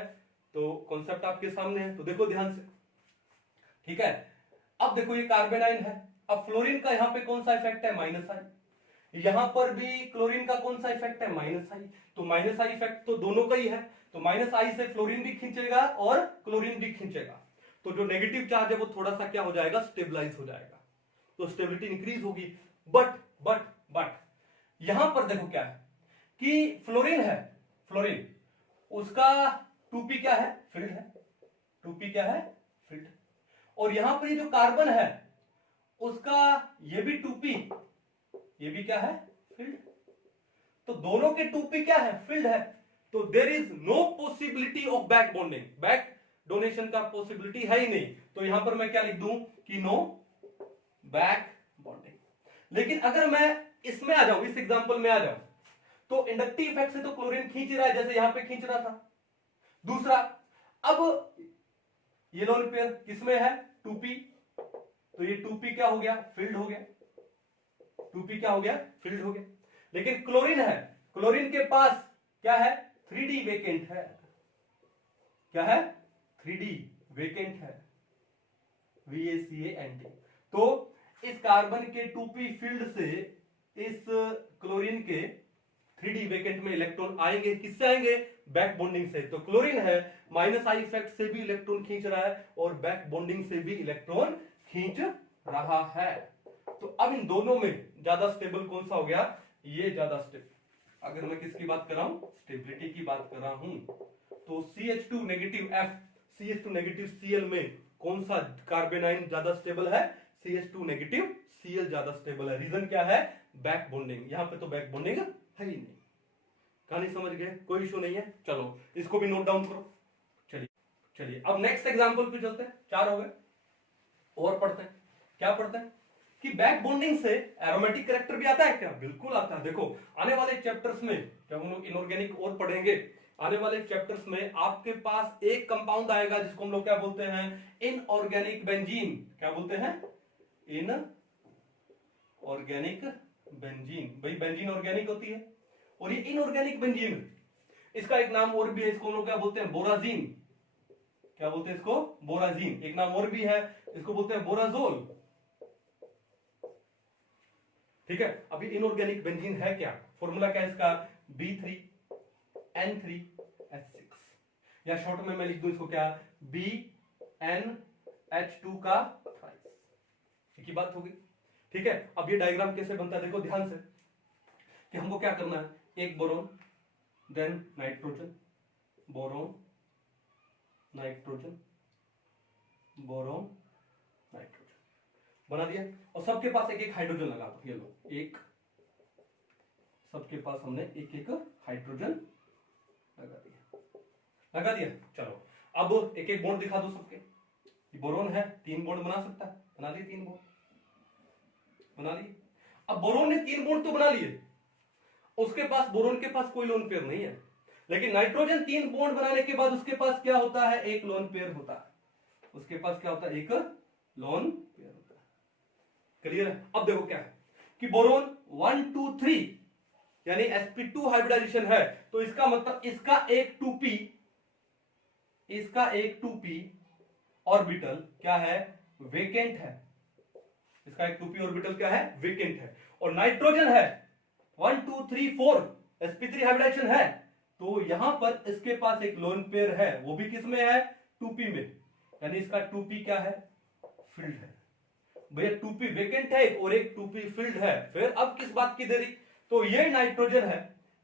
तो कॉन्सेप्ट आपके सामने है, तो देखो ध्यान से, ठीक है। अब देखो ये कार्बेनाइन है, अब फ्लोरीन का यहां पे कौन सा इफेक्ट है, माइनस आई। यहां पर भी क्लोरीन का कौन सा इफेक्ट है, माइनस आई। तो माइनस आई इफेक्ट तो दोनों का ही है, तो माइनस आई से फ्लोरीन भी खींचेगा और क्लोरीन भी खींचेगा, तो जो नेगेटिव चार्ज है वो थोड़ा सा क्या हो जाएगा, स्टेबलाइज हो जाएगा, तो स्टेबिलिटी इंक्रीज होगी। बट यहां पर देखो क्या है कि फ्लोरीन है, फ्लोरीन उसका 2p क्या है, फील्ड है, 2p क्या है, फील्ड। और यहां पर ये जो कार्बन है उसका ये भी 2p, ये भी क्या है, फील्ड। तो दोनों के 2p क्या है, फील्ड है, तो there is no possibility of back bonding, back donation का पॉसिबिलिटी है ही नहीं। तो यहां पर मैं क्या लिख दूं कि नो बैक बॉन्डिंग। लेकिन अगर मैं इसमें आ जाऊं, इस एग्जांपल में आ जाऊं, तो इंडक्टिव इफेक्ट से तो क्लोरीन खींच रहा है, जैसे यहां पे खींच रहा था। दूसरा, अब ये लोन पेयर किसमें है, 2p, तो ये 2p क्या हो गया, फील्ड हो गया, 2p क्या हो गया, फील्ड हो गया। लेकिन क्लोरीन है, क्लोरीन के पास क्या है, 3d वेकेंट है, क्या है, 3d वेकेंट है, VACANT। तो इस कार्बन के 2p फील्ड से इस क्लोरीन के 3d वेकेंट में इलेक्ट्रॉन आएंगे, किससे आएंगे, बैक बॉन्डिंग से। तो क्लोरीन है, माइनस आई इफेक्ट से भी इलेक्ट्रॉन खींच रहा है और बैक बॉन्डिंग से भी इलेक्ट्रॉन खींच रहा है। तो अब इन दोनों में ज्यादा स्टेबल कौन सा हो गया, ये ज्यादा स्टेबल। अगर मैं किसकी बात कर रहा हूं, स्टेबिलिटी की बात कर रहा हूं, तो CH2 negative F, CH2 negative Cl में कौन सा कार्बेनाइन ज्यादा स्टेबल है, CH2 नेगेटिव Cl ज्यादा स्टेबल है। रीजन क्या है, बैक बॉन्डिंग। यहां पे तो बैक बॉन्डिंग है ही नहीं। कहानी समझ गए, कोई इशू नहीं है। चलो इसको भी नोट डाउन करो। चलिए अब नेक्स्ट एग्जांपल पे चलते हैं, 4 हो गए, और पढ़ते हैं। क्या पढ़ते हैं कि बैक बॉन्डिंग से एरोमेटिक कैरेक्टर भी आता है क्या, बिल्कुल आता है। देखो आने वाले चैप्टर्स में जब हम लोग इनऑर्गेनिक और पढ़ेंगे, आने वाले चैप्टर्स में आपके पास एक कंपाउंड आएगा जिसको हम लोग क्या बोलते हैं, इनऑर्गेनिक बेंजीन। क्या बोलते हैं, इनऑर्गेनिक बेंजीन। भाई बेंजीन ऑर्गेनिक होती है, और ये इनऑर्गेनिक बेंजीन, इसका एक नाम और भी है, इसको हम लोग क्या बोलते हैं, बोराजीन। क्या बोलते हैं इसको, बोराजीन। एक नाम और भी है, इसको बोलते हैं बोराजोल। ठीक है। अभी इनऑर्गेनिक बेंजीन है क्या, फॉर्मूला क्या है इसका, B3N3H6, या शॉर्ट में मैं लिख दूं इसको क्या, BnH2 का थ्राइस। एक ही बात होगी। ठीक है। अब ये डायग्राम कैसे बनता है, देखो ध्यान से, कि हमको क्या करना है, एक boron, then nitrogen, boron, nitrogen, boron, nitrogen बना दिया, और सबके पास एक एक हाइड्रोजन लगा दो। ये लो, एक, सबके पास हमने एक एक हाइड्रोजन लगा दिया। चलो अब एक एक बॉन्ड दिखा दो सबके। बोरोन है, 3 बॉन्ड बना सकता है, बना लिए 3 बॉन्ड, बना लिए। अब बोरोन ने 3 बॉन्ड तो बना लिए, उसके पास, बोरोन के पास कोई लोन पेयर नहीं है, लेकिन नाइट्रोजन 3 बॉन्ड बनाने के बाद उसके पास क्या होता है, एक लोन पेयर होता है। उसके पास क्या होता है, एक लोन पेयर होता है। क्लियर है। अब देखो क्या है कि बोरोन 1 2 3 यानी sp2 हाइब्रिडाइजेशन है, तो इसका मतलब इसका एक 2p, इसका एक 2p ऑर्बिटल क्या है, वेकेंट है। इसका एक 2p ऑर्बिटल क्या है, वेकेंट है। और नाइट्रोजन है 1 2 3 4 sp3 हाइब्रिडाइजेशन है, तो यहां पर इसके पास एक लोन पेयर है, वो भी किसमें है, 2p में। यानी इसका 2p क्या है, फिल्ड है। भैया 2p वेकेंट है और एक 2p फिल्ड है, फिर अब किस बात की देरी। तो ये नाइट्रोजन है,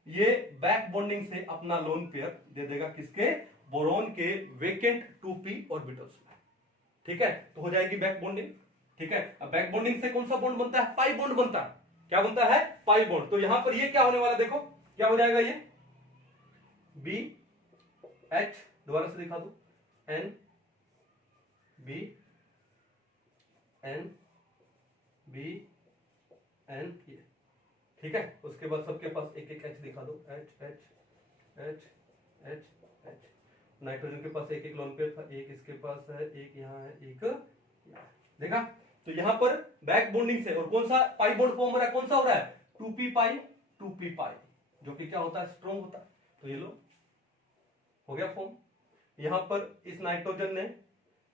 ये बैक बॉन्डिंग से अपना लोन पेयर दे देगा किसके, बोरोन के वेकेंट 2p ऑर्बिटल्स में। ठीक है, तो हो जाएगी बैक बॉन्डिंग। ठीक है, अब बैक बॉन्डिंग से कौन सा बॉन्ड बनता है, पाई बॉन्ड बनता है। क्या बनता है, पाई बॉन्ड। तो यहां पर ये क्या होने वाला, देखो क्या हो जाएगा, ये बी एच, दोबारा से दिखा दो, N B N B N, ये ठीक है। उसके बाद सबके पास एक एक एच दिखा दो, H H H H H. Nitrogen के पास एक एक लोन पेयर था, एक इसके पास है, एक यहाँ है, एक यहाँ। देखा, तो यहां पर बैक बॉन्डिंग से और कौन सा पाई बॉन्ड फॉर्म हो रहा है, कौन सा हो रहा है, 2p पाई 2p पाई, जो कि क्या होता है, स्ट्रॉन्ग होता है। तो ये लो हो गया फॉर्म। यहां पर इस नाइट्रोजन ने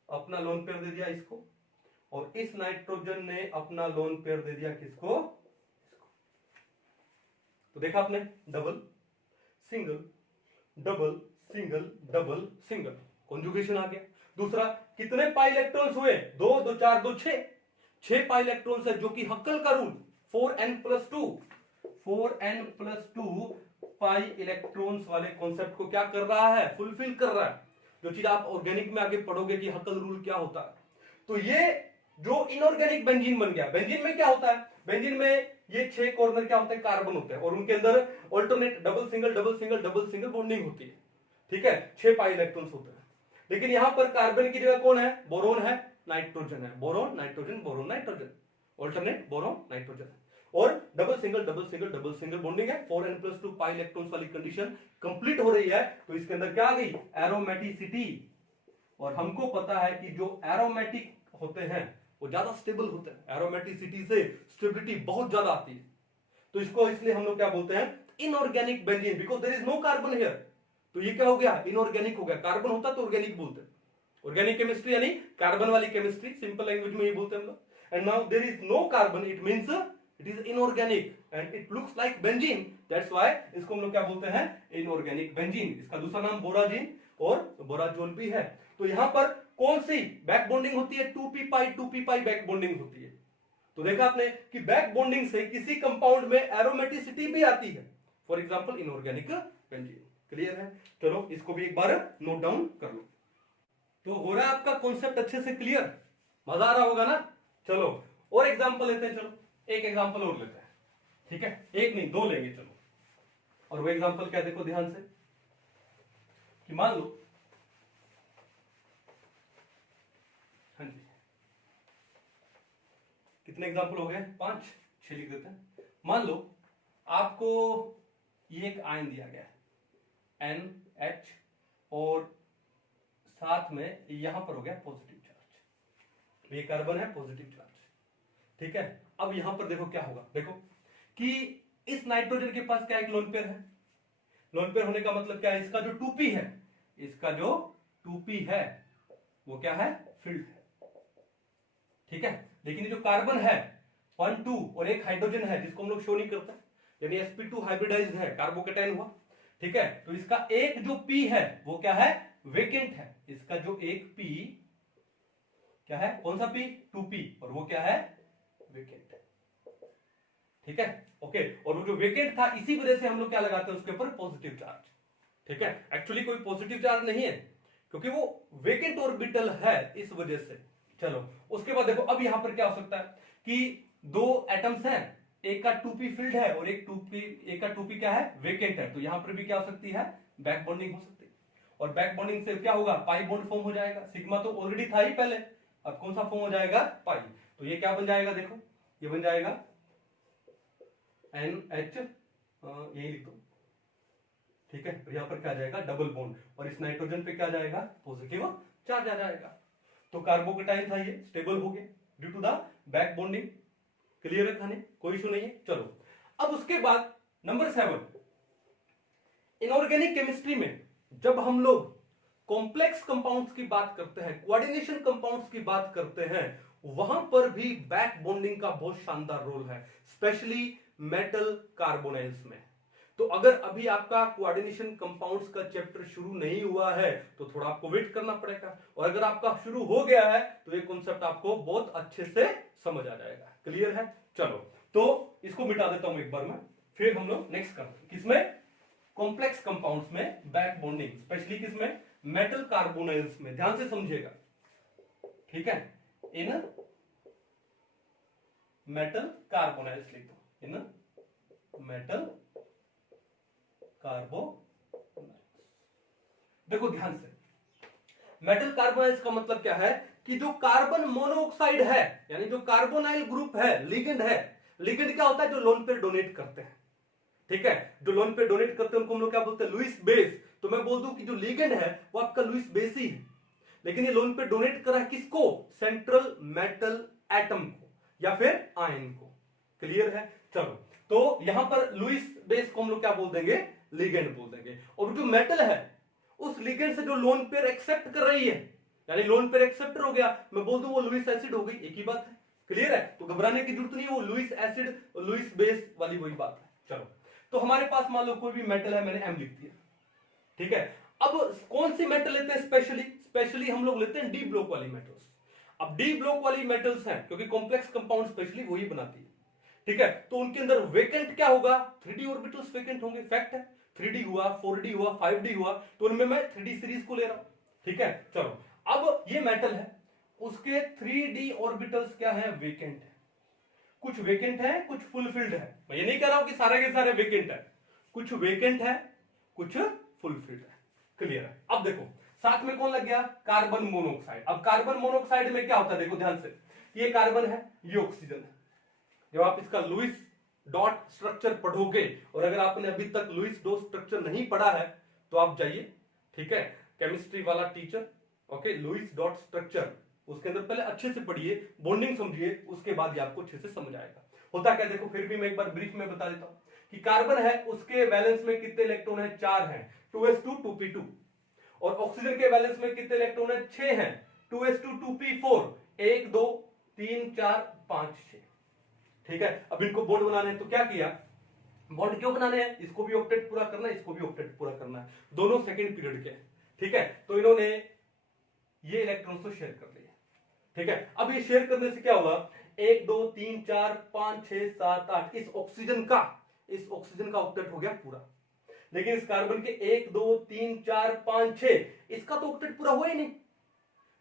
अपना लोन पेयर दे दिया इसको, और इस नाइट्रोजन ने अपना लोन पेयर दे दिया किसको, इसको। तो देखा आपने, double single double single double single, conjugation आ गया। दूसरा, कितने पाई इलेक्ट्रॉन्स हुए, 2 2 4 2 6 पाई इलेक्ट्रॉन्स है, जो कि हक्कल का रूल 4n+2 पाई इलेक्ट्रॉन्स वाले कॉन्सेप्ट को क्या कर रहा है, फुलफिल कर रहा है। जो चीज आप ऑर्गेनिक में आगे पढ़ोगे कि हक्कल रूल क्या होता है। तो ये जो इनऑर्गेनिक बेंजीन बन गया, बेंजीन में क्या होता है, बेंजीन में ये 6 कॉर्नर क्या होते हैं, कार्बन होते हैं, और उनके अंदर alternate double single double single double single bonding होती है। ठीक है, 6 पाई इलेक्ट्रॉन्स होते हैं। लेकिन यहां पर कार्बन की जगह कौन है, बोरोन है, नाइट्रोजन है, boron nitrogen boron nitrogen, alternate boron nitrogen, और double single double single double single bonding है। 4n+2 पाई इलेक्ट्रॉन्स वाली कंडीशन कंप्लीट हो रही है। तो इसके अंदर क्या आ गई, एरोमेटिसिटी। और हमको पता है कि जो एरोमेटिक होते हैं वो ज्यादा स्टेबल होते हैं, एरोमेटिसिटी से स्टेबिलिटी बहुत ज्यादा आती है। तो इसको इसलिए हम लोग क्या बोलते हैं, inorganic benzene, because there is no carbon here. तो ये क्या हो गया, इनऑर्गेनिक हो गया। कार्बन होता तो ऑर्गेनिक बोलते हैं। ऑर्गेनिक केमिस्ट्री यानी कार्बन वाली केमिस्ट्री, सिंपल लैंग्वेज में ये बोलते हैं हम लोग। And now there is no carbon, it means it is inorganic and it looks like benzene, that's why इसको हम लोग क्या बोलते हैं, इनऑर्गेनिक बेंजीन। इसका दूसरा नाम बोराजीन और बोराजोल भी है। तो यहां पर कौन सी बैक बॉन्डिंग होती है, 2p पाई बैक बॉन्डिंग होती है। तो देखा आपने कि बैक बॉन्डिंग से किसी कंपाउंड में एरोमेटिसिटी भी आती है, for example inorganic benzene. Clear है, चलो इसको भी एक बार नोट डाउन कर लो। तो हो रहा है आपका कॉन्सेप्ट अच्छे से क्लियर, मजा आ रहा होगा ना। चलो और एग्जांपल लेते हैं, चलो एक एग्जांपल और लेते हैं। ठीक है, एक नहीं 2 लेंगे, चलो। और वो एग्जांपल क्या, देखो ध्यान से, कि मान लो, हाँ जी, कितने एग्जांपल हो गए, 5 6 लिख देते हैं। मान लो आपको ये एक आयन दिया गया है NH, और साथ में यहां पर हो गया पॉजिटिव चार्ज, ये कार्बन है, पॉजिटिव चार्ज। ठीक है, अब यहां पर देखो क्या होगा, देखो कि इस नाइट्रोजन के पास क्या एक लोन पेयर है। लोन पेयर होने का मतलब क्या है, इसका जो 2p है, इसका जो 2p है वो क्या है, फील्ड है। ठीक है, लेकिन ये जो कार्बन है 1 2 और एक हाइड्रोजन है जिसको हम लोग शो नहीं करते, यानी sp2 हाइब्रिडाइज्ड है, कार्बोकेटाइन हुआ। ठीक है, तो इसका एक जो p है वो क्या है, वेकेंट है। इसका जो एक p क्या है, कौन सा p, 2p, और वो क्या है, वेकेंट। ठीक है, ओके, और वो जो वेकेंट था इसी वजह से हम लोग क्या लगाते हैं उसके ऊपर, पॉजिटिव चार्ज। ठीक है, एक्चुअली कोई पॉजिटिव चार्ज नहीं है क्योंकि वो वेकेंट ऑर्बिटल है, इस वजह से। चलो उसके बाद देखो, अब यहां पर क्या हो सकता है कि 2 एटम्स हैं, एक का 2p फील्ड है और एक का 2p क्या है, वेकेंट है। तो यहां पर भी क्या हो सकती है, बैक बॉन्डिंग हो सकती है। और बैक बॉन्डिंग से क्या होगा, पाई बॉन्ड फॉर्म हो जाएगा। सिग्मा तो ऑलरेडी था ही पहले, अब कौन सा फॉर्म हो जाएगा, पाई। तो ये क्या बन जाएगा, देखो ये बन जाएगा NH, यही लिख दो। ठीक है, तो यहां पर क्या आ जाएगा, डबल बॉन्ड, और इस नाइट्रोजन पे क्या आ जाएगा, पॉजिटिव चार्ज आ जाएगा। तो कार्बोकेटाइन था ये, स्टेबल हो गया due to the back bonding. Clear है खाने, कोई इशू नहीं है। चलो अब उसके बाद नंबर 7, इनऑर्गेनिक केमिस्ट्री में जब हम लोग कॉम्प्लेक्स कंपाउंड्स की बात करते हैं, कोऑर्डिनेशन कंपाउंड्स की बात करते हैं, वहां पर भी बैक बॉन्डिंग का बहुत शानदार रोल है, स्पेशली मेटल कार्बोनाइल्स में। तो अगर अभी आपका कोऑर्डिनेशन कंपाउंड्स का चैप्टर शुरू नहीं हुआ है तो थोड़ा आपको वेट करना पड़ेगा, और अगर आपका शुरू हो गया है तो ये कॉन्सेप्ट आपको बहुत अच्छे से समझ आ जाएगा। क्लियर है? चलो तो इसको मिटा देता हूं एक बार में, फिर हम लोग नेक्स्ट करते हैं किसमें, कॉम्प्लेक्स कंपाउंड्स में बैक बॉन्डिंग, स्पेशली किसमें, मेटल कार्बोनाइल्स में। ध्यान से समझिएगा, ठीक है, इन मेटल कार्बोनाइल्स लिख दो, इन मेटल कार्बोनाइल्स। देखो ध्यान से, मेटल कार्बोनाइल्स का मतलब क्या है कि जो कार्बन मोनोऑक्साइड है, यानी जो कार्बोनाइल ग्रुप है, लिगेंड है। लिगेंड क्या होता है, जो लोन पेयर डोनेट करते हैं, ठीक है, जो लोन पेयर डोनेट करते हैं उनको हम लोग क्या बोलते हैं, लुईस बेस। तो मैं बोल दूं कि जो लिगेंड है वो आपका लुईस बेस ही है, लेकिन ये लोन पेयर डोनेट कर रहा है किसको, सेंट्रल मेटल एटम को या फिर आयन को। क्लियर है? चलो तो यहां पर लुईस बेस को हम लोग क्या बोल देंगे, लिगेंड बोल देंगे। और जो मेटल है उस लिगेंड से जो लोन पेयर एक्सेप्ट कर रही है, यानी लोन पेयर एक्सेप्टर हो गया, मैं बोल दूं वो लुईस एसिड हो गई, एक ही बात है। क्लियर है? तो घबराने की जरूरत नहीं है, वो लुईस एसिड लुईस बेस वाली वही बात है। चलो तो हमारे पास मान लो कोई भी मेटल है, मैंने एम लिख दिया, ठीक है। अब कौन सी मेटल लेते हैं, स्पेशली हम लोग लेते हैं डी ब्लॉक वाली मेटल्स। अब डी ब्लॉक वाली मेटल्स हैं क्योंकि कॉम्प्लेक्स कंपाउंड स्पेशली वही बनाती है, ठीक है। तो उनके अंदर वेकेंट क्या होगा, 3d ऑर्बिटल्स वेकेंट होंगे, फैक्ट है। 3d हुआ, 4d हुआ, 5d हुआ, तो उनमें मैं 3d सीरीज को ले रहा हूं, ठीक है। चलो अब ये मेटल है, उसके 3d ऑर्बिटल्स क्या है, वेकेंट है। कुछ वेकेंट है, कुछ फुलफिल्ड है। मैं ये नहीं कह रहा हूं कि सारे के सारे वेकेंट है, कुछ वेकेंट है, कुछ फुलफिल्ड है। क्लियर है? अब देखो साथ में कौन लग गया, कार्बन मोनोऑक्साइड। अब कार्बन मोनोऑक्साइड में क्या होता है, देखो ध्यान से, ये कार्बन है, ये ऑक्सीजन है। जब आप इसका लुईस डॉट स्ट्रक्चर पढ़ोगे, और अगर आपने अभी तक लुईस डॉट स्ट्रक्चर नहीं पढ़ा है तो आप जाइए, ठीक है, केमिस्ट्री वाला teacher, okay, Lewis dot structure, उसके अंदर पहले अच्छे से पढ़िए, बॉन्डिंग समझिए, उसके बाद ये आपको अच्छे से समझ आएगा। होता क्या, देखो फिर भी मैं एक बार ब्रीफ में बता देता हूं कि कार्बन है, उसके वैलेंस में कितने इलेक्ट्रॉन है, 4 हैं, 2s2 2p2। और ऑक्सीजन के वैलेंस में कितने इलेक्ट्रॉन है, 6 हैं, 2s2 2p4, 1 2 3 4 5 6, ठीक है। अब इनको बॉन्ड बनाने हैं तो क्या किया, बॉन्ड क्यों बनाने हैं, इसको भी ऑक्टेट पूरा करना है, इसको भी ऑक्टेट पूरा करना है, दोनों सेकंड पीरियड के, ठीक है। तो इन्होंने ये इलेक्ट्रॉन्स तो शेयर कर लिए, ठीक है। अब ये शेयर करने से क्या होगा, 1 2 3 4 5 6 7 8, इस ऑक्सीजन का ऑक्टेट हो गया पूरा। लेकिन इस कार्बन के 1 2 3 4 5 6, इसका तो ऑक्टेट पूरा हुआ ही नहीं,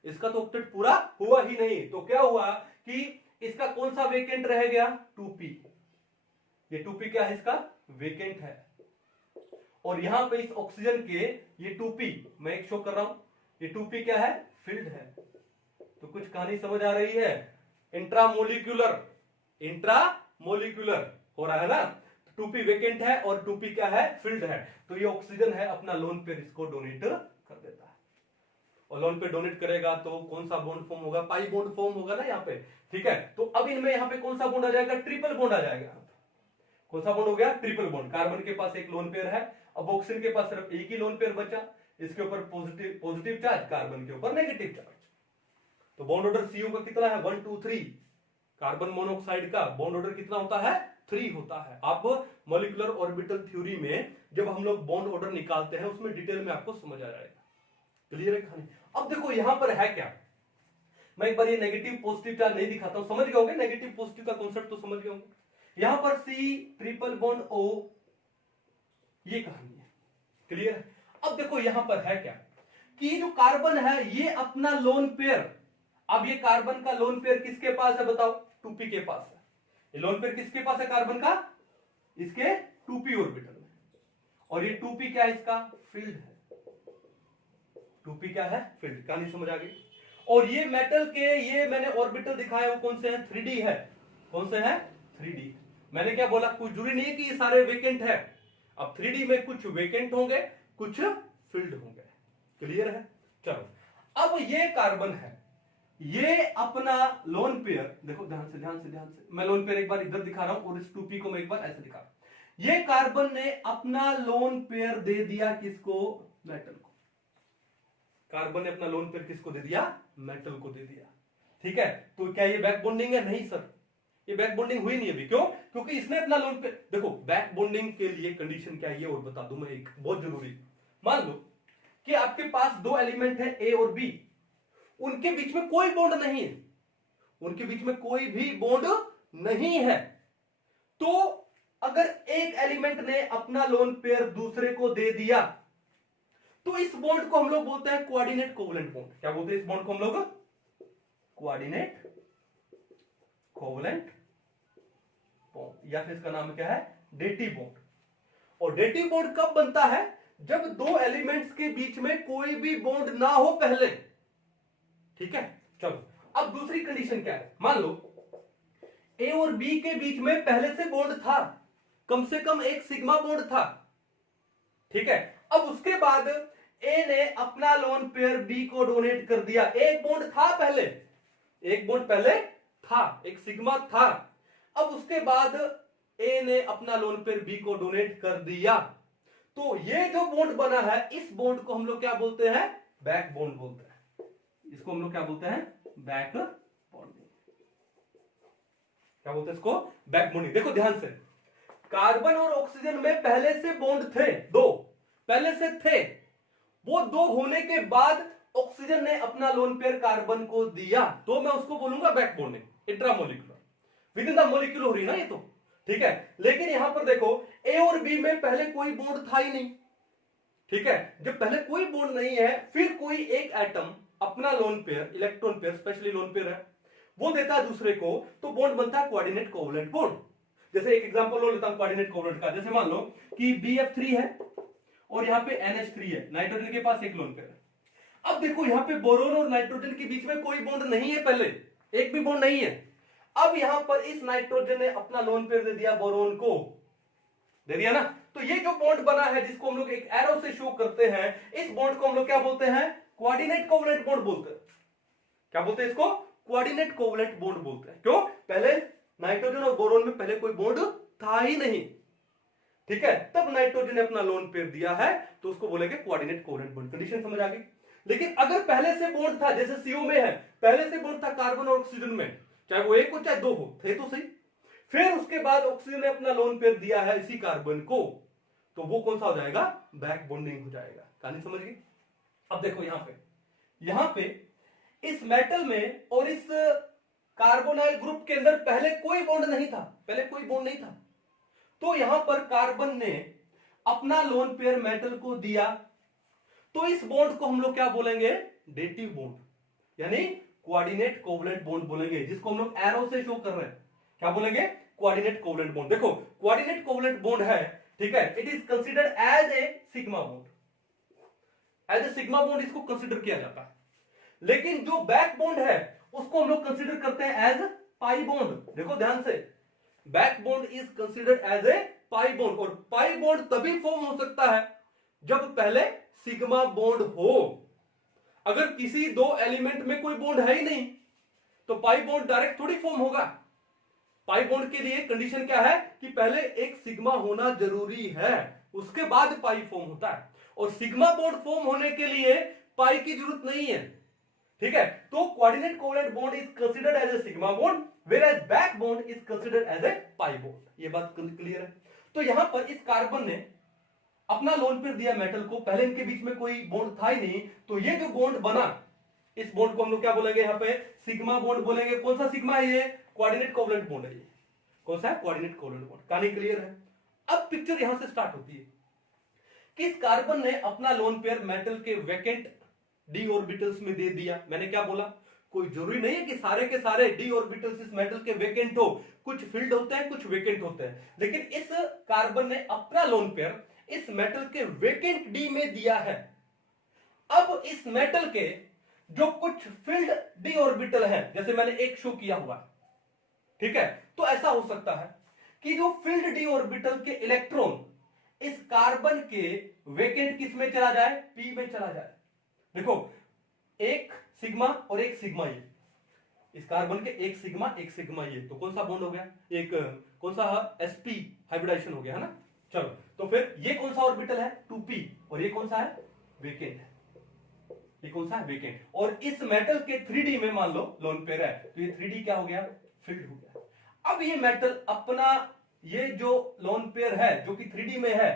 इसका तो ऑक्टेट पूरा हुआ ही नहीं। तो क्या हुआ कि इसका कौन सा वेकेंट रह गया, 2p। ये 2p क्या है, इसका वेकेंट है। और यहां पे इस ऑक्सीजन के ये 2p मैं एक शो कर रहा हूं, ये 2p क्या है, फिल्ड है। तो कुछ कहानी समझ आ रही है, इंट्रामोलिक्यूलर हो रहा है ना। 2p वेकेंट है और 2p क्या है, फिल्ड है। तो ये ऑक्सीजन है, अपना लोन पेयर इसको डोनेट कर देता है, और लोन पे डोनेट करेगा तो कौन सा बॉन्ड फॉर्म होगा, पाई बॉन्ड फॉर्म होगा ना यहाँ पे, ठीक है। तो अब इनमें यहाँ पे कौन सा बॉन्ड आ जाएगा, ट्रिपल बॉन्ड आ जाएगा। कौन सा बॉन्ड हो गया, ट्रिपल बॉन्ड। कार्बन के पास एक लोन पेयर है, अब ऑक्सीजन के पास सिर्फ एक ही लोन पेयर बचा, इसके ऊपर पॉजिटिव चार्ज, कार्बन के ऊपर नेगेटिव चार्ज। तो बॉन्ड ऑर्डर सीयू का कितना है, 1 2 3। कार्बन मोनोऑक्साइड का बॉन्ड ऑर्डर कितना होता है, 3 होता है। अब मॉलिक्यूलर ऑर्बिटल थ्योरी में जब हम लोग बॉन्ड ऑर्डर निकालते हैं उसमें डिटेल में आपको समझ आ जाएगा। क्लियर है कहानी? अब देखो यहां पर है क्या, मैं एक बार ये नेगेटिव पॉजिटिव चार्ज नहीं दिखाता हूं, समझ गए होंगे, नेगेटिव पॉजिटिव का कॉन्सेप्ट तो समझ गए होंगे। यहां पर C ट्रिपल बॉन्ड O, ये कहानी है। क्लियर है? अब देखो यहां पर है क्या कि जो कार्बन है ये अपना लोन पेयर, अब ये कार्बन का लोन पेयर किसके पास है बताओ, 2p के पास है। ये लोन पेयर किसके पास है कार्बन का, इसके 2p ऑर्बिटल में, और ये 2p क्या है, इसका फील्ड है। 2p क्या है, फील्ड। कहानी समझ आ गई? और ये मेटल के ये मैंने ऑर्बिटल दिखाया वो कौन से हैं, 3d है। कौन से हैं, 3d। मैंने क्या बोला, कुछ जरूरी नहीं है कि ये सारे वेकेंट है। अब 3d में कुछ वेकेंट होंगे, कुछ फील्ड होंगे। क्लियर है? चलो अब ये कार्बन है, ये अपना लोन पेयर, देखो ध्यान से मैं लोन पेयर एक बार इधर दिखा रहा हूं और इस 2p को मैं एक बार ऐसे दिखा रहा हूं। ये कार्बन ने अपना लोन पेयर दे दिया किसको, मेटल को। कार्बन ने अपना लोन पेयर किसको दे दिया, मेटल को दे दिया। ठीक है, तो क्या ये बैक बॉन्डिंग है, नहीं सर, ये बैक बॉन्डिंग हुई नहीं अभी। क्यों? क्योंकि इसने अपना लोन पे, देखो बैक बॉन्डिंग के लिए कंडीशन क्या है ये और बता दूं मैं, एक बहुत जरूरी। मान लो कि आपके पास दो एलिमेंट है ए और बी, उनके बीच में कोई बॉन्ड नहीं है, उनके बीच में कोई भी बॉन्ड नहीं है, तो अगर एक एलिमेंट ने अपना लोन पेयर दूसरे को दे दिया तो इस बॉन्ड को हम लोग बोलते हैं कोऑर्डिनेट कोवलेंट बॉन्ड। क्या बोलते हैं इस बॉन्ड को हम लोग? कोऑर्डिनेट कोवलेंट बॉन्ड, या फिर इसका नाम क्या है? Dative bond. और डेटिव बॉन्ड कब बनता है? जब दो एलिमेंट्स के बीच में कोई भी बॉन्ड ना हो पहले। ठीक है, चलो अब दूसरी कंडीशन क्या है? मान लो ए और बी के बीच में पहले से बॉन्ड था, कम से कम एक सिग्मा बॉन्ड था। ठीक है, अब उसके बाद ए ने अपना लोन पेयर बी को डोनेट कर दिया। एक बॉन्ड था पहले, एक बॉन्ड पहले था, एक सिग्मा था। अब उसके बाद ए ने अपना लोन पेयर बी को डोनेट कर दिया, तो ये जो बॉन्ड बना है इस बॉन्ड को हम लोग क्या बोलते हैं? बैक बॉन्ड बोलते हैं। इसको हम लोग क्या बोलते हैं? Back bonding. क्या बोलते हैं इसको? Back bonding. देखो ध्यान से, कार्बन और ऑक्सीजन में पहले से बॉन्ड थे, दो पहले से थे, वो दो होने के बाद ऑक्सीजन ने अपना लोन पेयर कार्बन को दिया, तो मैं उसको बोलूंगा back bonding. Intramolecular, with in the molecule हो रही ना ये तो। ठीक है, लेकिन यहां पर देखो ए और बी में पहले कोई बॉन्ड था ही नहीं। ठीक है, जब पहले कोई बॉन्ड नहीं है, फिर कोई एक एटम अपना lone pair, electron pair, specially lone pair है, वो देता है दूसरे को, तो बॉन्ड बनता है कोऑर्डिनेट कोवलेंट बॉन्ड। जैसे एक एग्जांपल और लेता हूं कोऑर्डिनेट कोवलेंट का। जैसे मान लो कि BF3 है और यहां पे NH3 है, नाइट्रोजन के पास एक लोन पेयर है। अब देखो यहां पे बोरोन और नाइट्रोजन के बीच में कोई बॉन्ड नहीं है, पहले एक भी बॉन्ड नहीं है। अब यहां पर इस नाइट्रोजन ने अपना लोन पेयर दे दिया बोरोन को, दे दिया ना, तो ये जो बॉन्ड बना है जिसको हम लोग एक एरो से शो करते हैं, इस बॉन्ड को हम लोग क्या बोलते हैं? कोऑर्डिनेट कोवलेंट बॉन्ड बोलते हैं। क्या बोलते हैं इसको? कोऑर्डिनेट कोवलेंट बॉन्ड बोलते हैं। क्यों? पहले नाइट्रोजन और बोरोन में पहले कोई बॉन्ड था ही नहीं। ठीक है, तब नाइट्रोजन ने अपना लोन पेयर दिया है, तो उसको बोलेंगे कोऑर्डिनेट कोवलेंट बॉन्ड। कंडीशन समझ आ गई? लेकिन अगर पहले से बॉन्ड था, जैसे CO में है, पहले से बॉन्ड था कार्बन और ऑक्सीजन में, चाहे वो एक हो चाहे दो हो, थे तो सही, फिर उसके बाद ऑक्सीजन ने अपना लोन पेयर दिया है इसी कार्बन को, तो वो कौन सा हो जाएगा? बैक बॉन्डिंग हो जाएगा। कहानी समझ गई? अब देखो यहां पे इस मेटल में और इस कार्बोनाइल ग्रुप के अंदर पहले कोई बॉन्ड नहीं था, पहले कोई बॉन्ड नहीं था, तो यहां पर कार्बन ने अपना लोन पेयर मेटल को दिया, तो इस बॉन्ड को हम लोग क्या बोलेंगे? डेटिव बॉन्ड, यानी कोऑर्डिनेट कोवलेंट बॉन्ड बोलेंगे, जिसको हम लोग एरो से शो कर रहे हैं। क्या बोलेंगे? Coordinate covalent bond. देखो कोऑर्डिनेट कोवलेंट बॉन्ड है, ठीक है, it is considered as a sigma bond, as a sigma bond इसको कंसीडर किया जाता है। लेकिन जो बैक बॉन्ड है उसको हम लोग कंसीडर करते हैं एज पाई बॉन्ड। देखो ध्यान से, back bond is considered as a pi bond, और पाई बॉन्ड तभी फॉर्म हो सकता है जब पहले सिग्मा बॉन्ड हो। अगर किसी दो एलिमेंट में कोई बॉन्ड है ही नहीं तो पाई बॉन्ड डायरेक्ट थोड़ी फॉर्म होगा। पाई बॉन्ड के लिए कंडीशन क्या है कि पहले एक सिग्मा होना जरूरी है, उसके बाद पाई फॉर्म होता है, और सिग्मा बॉन्ड फॉर्म होने के लिए पाई की जरूरत नहीं है। ठीक है, तो coordinate covalent bond is considered as a sigma bond, whereas back bond is considered as a pi bond. ये बात क्लियर है? तो यहां पर इस कार्बन ने अपना लोन पेयर दिया मेटल को, पहले इनके बीच में कोई बॉन्ड था ही नहीं, तो ये जो बॉन्ड बना, इस बॉन्ड को हम लोग क्या बोलेंगे? यहां पे सिग्मा बॉन्ड बोलेंगे। कौन सा सिग्मा है ये? कोऑर्डिनेट कोवलेंट बॉन्ड है ये। कौन सा है? Coordinate covalent bond. कहानी क्लियर है? अब पिक्चर यहां से स्टार्ट होती है कि इस कार्बन ने अपना लोन पेयर मेटल के वैकेंट डी ऑर्बिटल्स में दे दिया। मैंने क्या बोला? कोई जरूरी नहीं है कि सारे के सारे डी ऑर्बिटल्स इस मेटल के वैकेंट हो, कुछ फिल्ड होते हैं, कुछ वैकेंट होते हैं, लेकिन इस कार्बन ने अपना लोन पेयर इस मेटल के वैकेंट डी में दिया है। अब इस मेटल के जो कुछ फिल्ड डी ऑर्बिटल है, जैसे मैंने एक शो किया हुआ, ठीक है, तो ऐसा हो सकता है कि जो फिल्ड डी ऑर्बिटल के इलेक्ट्रॉन इस कार्बन के वैकेंट किस में चला जाए? पी में चला जाए। देखो एक सिग्मा और एक सिग्मा, ये इस कार्बन के एक सिग्मा ये, तो कौन सा बॉन्ड हो गया? एक कौन सा? sp हाइब्रिडाइजेशन हो गया है ना। चलो, तो फिर ये कौन सा ऑर्बिटल है? 2p, और ये कौन सा है? वेकेंट है। ये कौन सा है? वेकेंट। और इस मेटल के 3d में मान लो लोन पेयर है, तो ये 3d क्या हो गया? फिल्ड हो गया। अब ये मेटल अपना ये जो लोन पेयर है जो कि 3D में है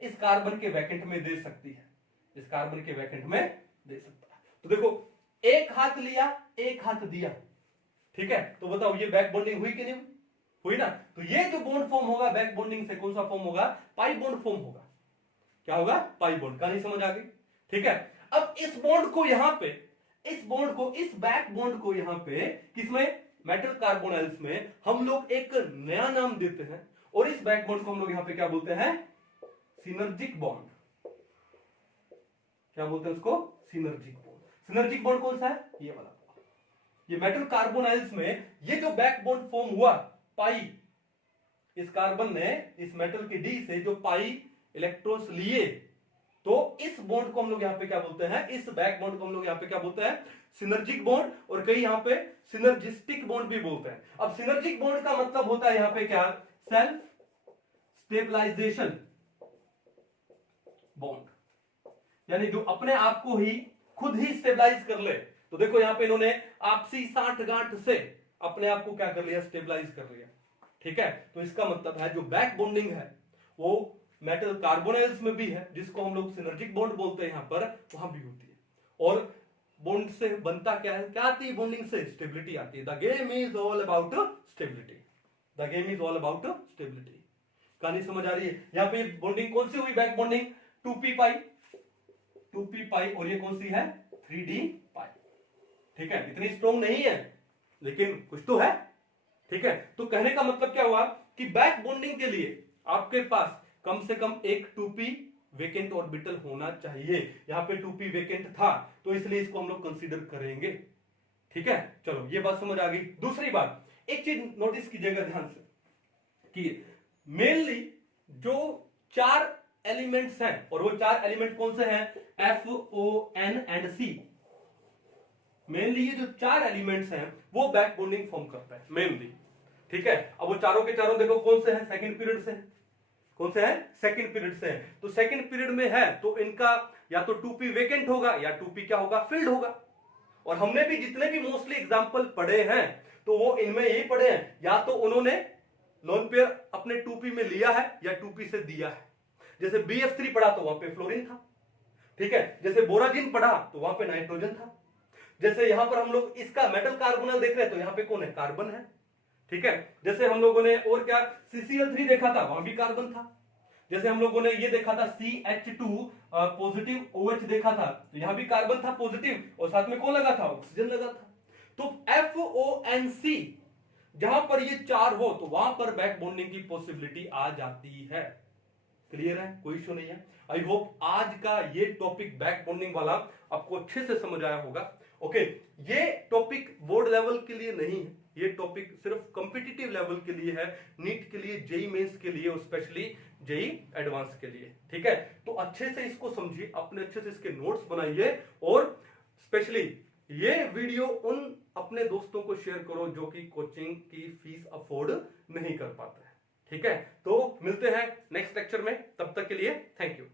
इस कार्बन के वैकेंट में दे सकती है, इस कार्बन के वैकेंट में दे सकता है। तो देखो एक हाथ लिया एक हाथ दिया, ठीक है, तो बताओ ये बैक बॉन्डिंग हुई कि नहीं हुई ना। तो ये जो बॉन्ड फॉर्म होगा बैक बॉन्डिंग से कौन सा फॉर्म होगा, पाई बॉन्ड फॉर्म होगा। क्या होगा, पाई बॉन्ड। कहानी समझ आ गई, ठीक है। अब इस बॉन्ड को यहां पे, इस बॉन्ड को, इस बैक बॉन्ड को यहां पे किसमें, मेटल कार्बोनाइल्स में हम लोग एक नया नाम देते हैं और इस बैक बॉन्ड को हम लोग यहां पे क्या बोलते हैं, सिनर्जिक बॉन्ड। क्या बोलते हैं उसको, सिनर्जिक बॉन्ड। सिनर्जिक बॉन्ड कौन सा है, ये वाला। ये मेटल कार्बोनाइल्स में ये जो बैक बॉन्ड फॉर्म हुआ पाई, इस कार्बन ने इस मेटल के डी से जो पाई इलेक्ट्रॉन्स लिए, तो इस बॉन्ड को हम लोग यहां पे क्या बोलते हैं, इस बैक बॉन्ड को हम लोग यहां पे क्या बोलते हैं, सिनर्जिक बॉन्ड, और कई यहां पे सिनर्जिस्टिक बॉन्ड भी बोलते हैं। अब सिनर्जिक बॉन्ड का मतलब होता है यहां पे क्या, सेल्फ स्टेबलाइजेशन बॉन्ड, यानी जो अपने आप को ही खुद ही स्टेबलाइज कर ले। तो देखो यहां पे इन्होंने आपसी साठ गांठ से अपने आप को क्या कर लिया, स्टेबलाइज कर लिया, ठीक है। तो इसका मतलब है जो बैक बॉन्डिंग है वो मेटल कार्बोनाइल्स में भी है, जिसको हम लोग सिनर्जिक बॉन्ड बोलते हैं, यहां पर वहां भी होती है। और बॉन्ड से बनता क्या है, क्या आती है बॉन्डिंग से, स्टेबिलिटी आती है। The game is all about stability, the game is all about stability. कहानी समझ आ रही है। यहां पे बॉन्डिंग कौन सी हुई, बैक बॉन्डिंग 2p पाई, 2p पाई, और ये कौन सी है, 3d पाई, ठीक है। इतनी स्ट्रॉन्ग नहीं है लेकिन कुछ तो है, ठीक है। तो कहने का मतलब क्या हुआ कि बैक बॉन्डिंग के लिए आपके पास कम से कम एक 2p वेकेंट ऑर्बिटल होना चाहिए। यहां पे 2p वेकेंट था तो इसलिए इसको हम लोग कंसीडर करेंगे, ठीक है। चलो ये बात समझ आ गई। दूसरी बात, एक चीज नोटिस कीजिएगा ध्यान से कि मेनली जो 4 एलिमेंट्स हैं, और वो 4 एलिमेंट कौन से हैं, FON एंड C। मेनली ये जो 4 एलिमेंट्स हैं वो बैक बॉन्डिंग फॉर्म करता है मेनली, ठीक है। अब वो चारों के चारों देखो कौन से हैं, सेकंड पीरियड से, कौन से हैं, सेकंड पीरियड से हैं। तो सेकंड पीरियड में है तो इनका या तो 2p वेकेंट होगा या 2p क्या होगा, फिल्ड होगा। और हमने भी जितने भी मोस्टली एग्जांपल पढ़े हैं तो वो इनमें यही पढ़े हैं, या तो उन्होंने लोन पेयर अपने 2p में लिया है या 2p से दिया है। जैसे BF3 पढ़ा तो वहां पे फ्लोरीन था, ठीक है। जैसे बोराजिन पढ़ा तो वहां पे नाइट्रोजन था। जैसे यहां पर हम लोग इसका मेटल कार्बोनल देख रहे हैं तो यहां पे कौन है, कार्बन है, ठीक है। जैसे हम लोगों ने और क्या CCl3 देखा था, वहां भी कार्बन था। जैसे हम लोगों ने ये देखा था CH2 पॉजिटिव OH देखा था तो यहां भी कार्बन था पॉजिटिव, और साथ में कौन लगा था, ऑक्सीजन लगा था। तो FONC जहां पर ये 4 हो तो वहां पर बैक बॉन्डिंग की पॉसिबिलिटी आ जाती है। क्लियर है, कोई इशू नहीं है। आई होप आज का ये टॉपिक बैक बॉन्डिंग वाला आपको अच्छे से समझ आया होगा। ओके, ये टॉपिक बोर्ड लेवल के लिए नहीं है, ये टॉपिक सिर्फ कॉम्पिटिटिव लेवल के लिए है, नीट के लिए, जेई मेंस के लिए और स्पेशली जेई एडवांस के लिए, ठीक है। तो अच्छे से इसको समझिए, अपने अच्छे से इसके नोट्स बनाइए, और स्पेशली ये वीडियो उन अपने दोस्तों को शेयर करो जो कि कोचिंग की फीस अफोर्ड नहीं कर पाते हैं, ठीक है। तो मिलते हैं नेक्स्ट लेक्चर में, तब तक के लिए थैंक यू।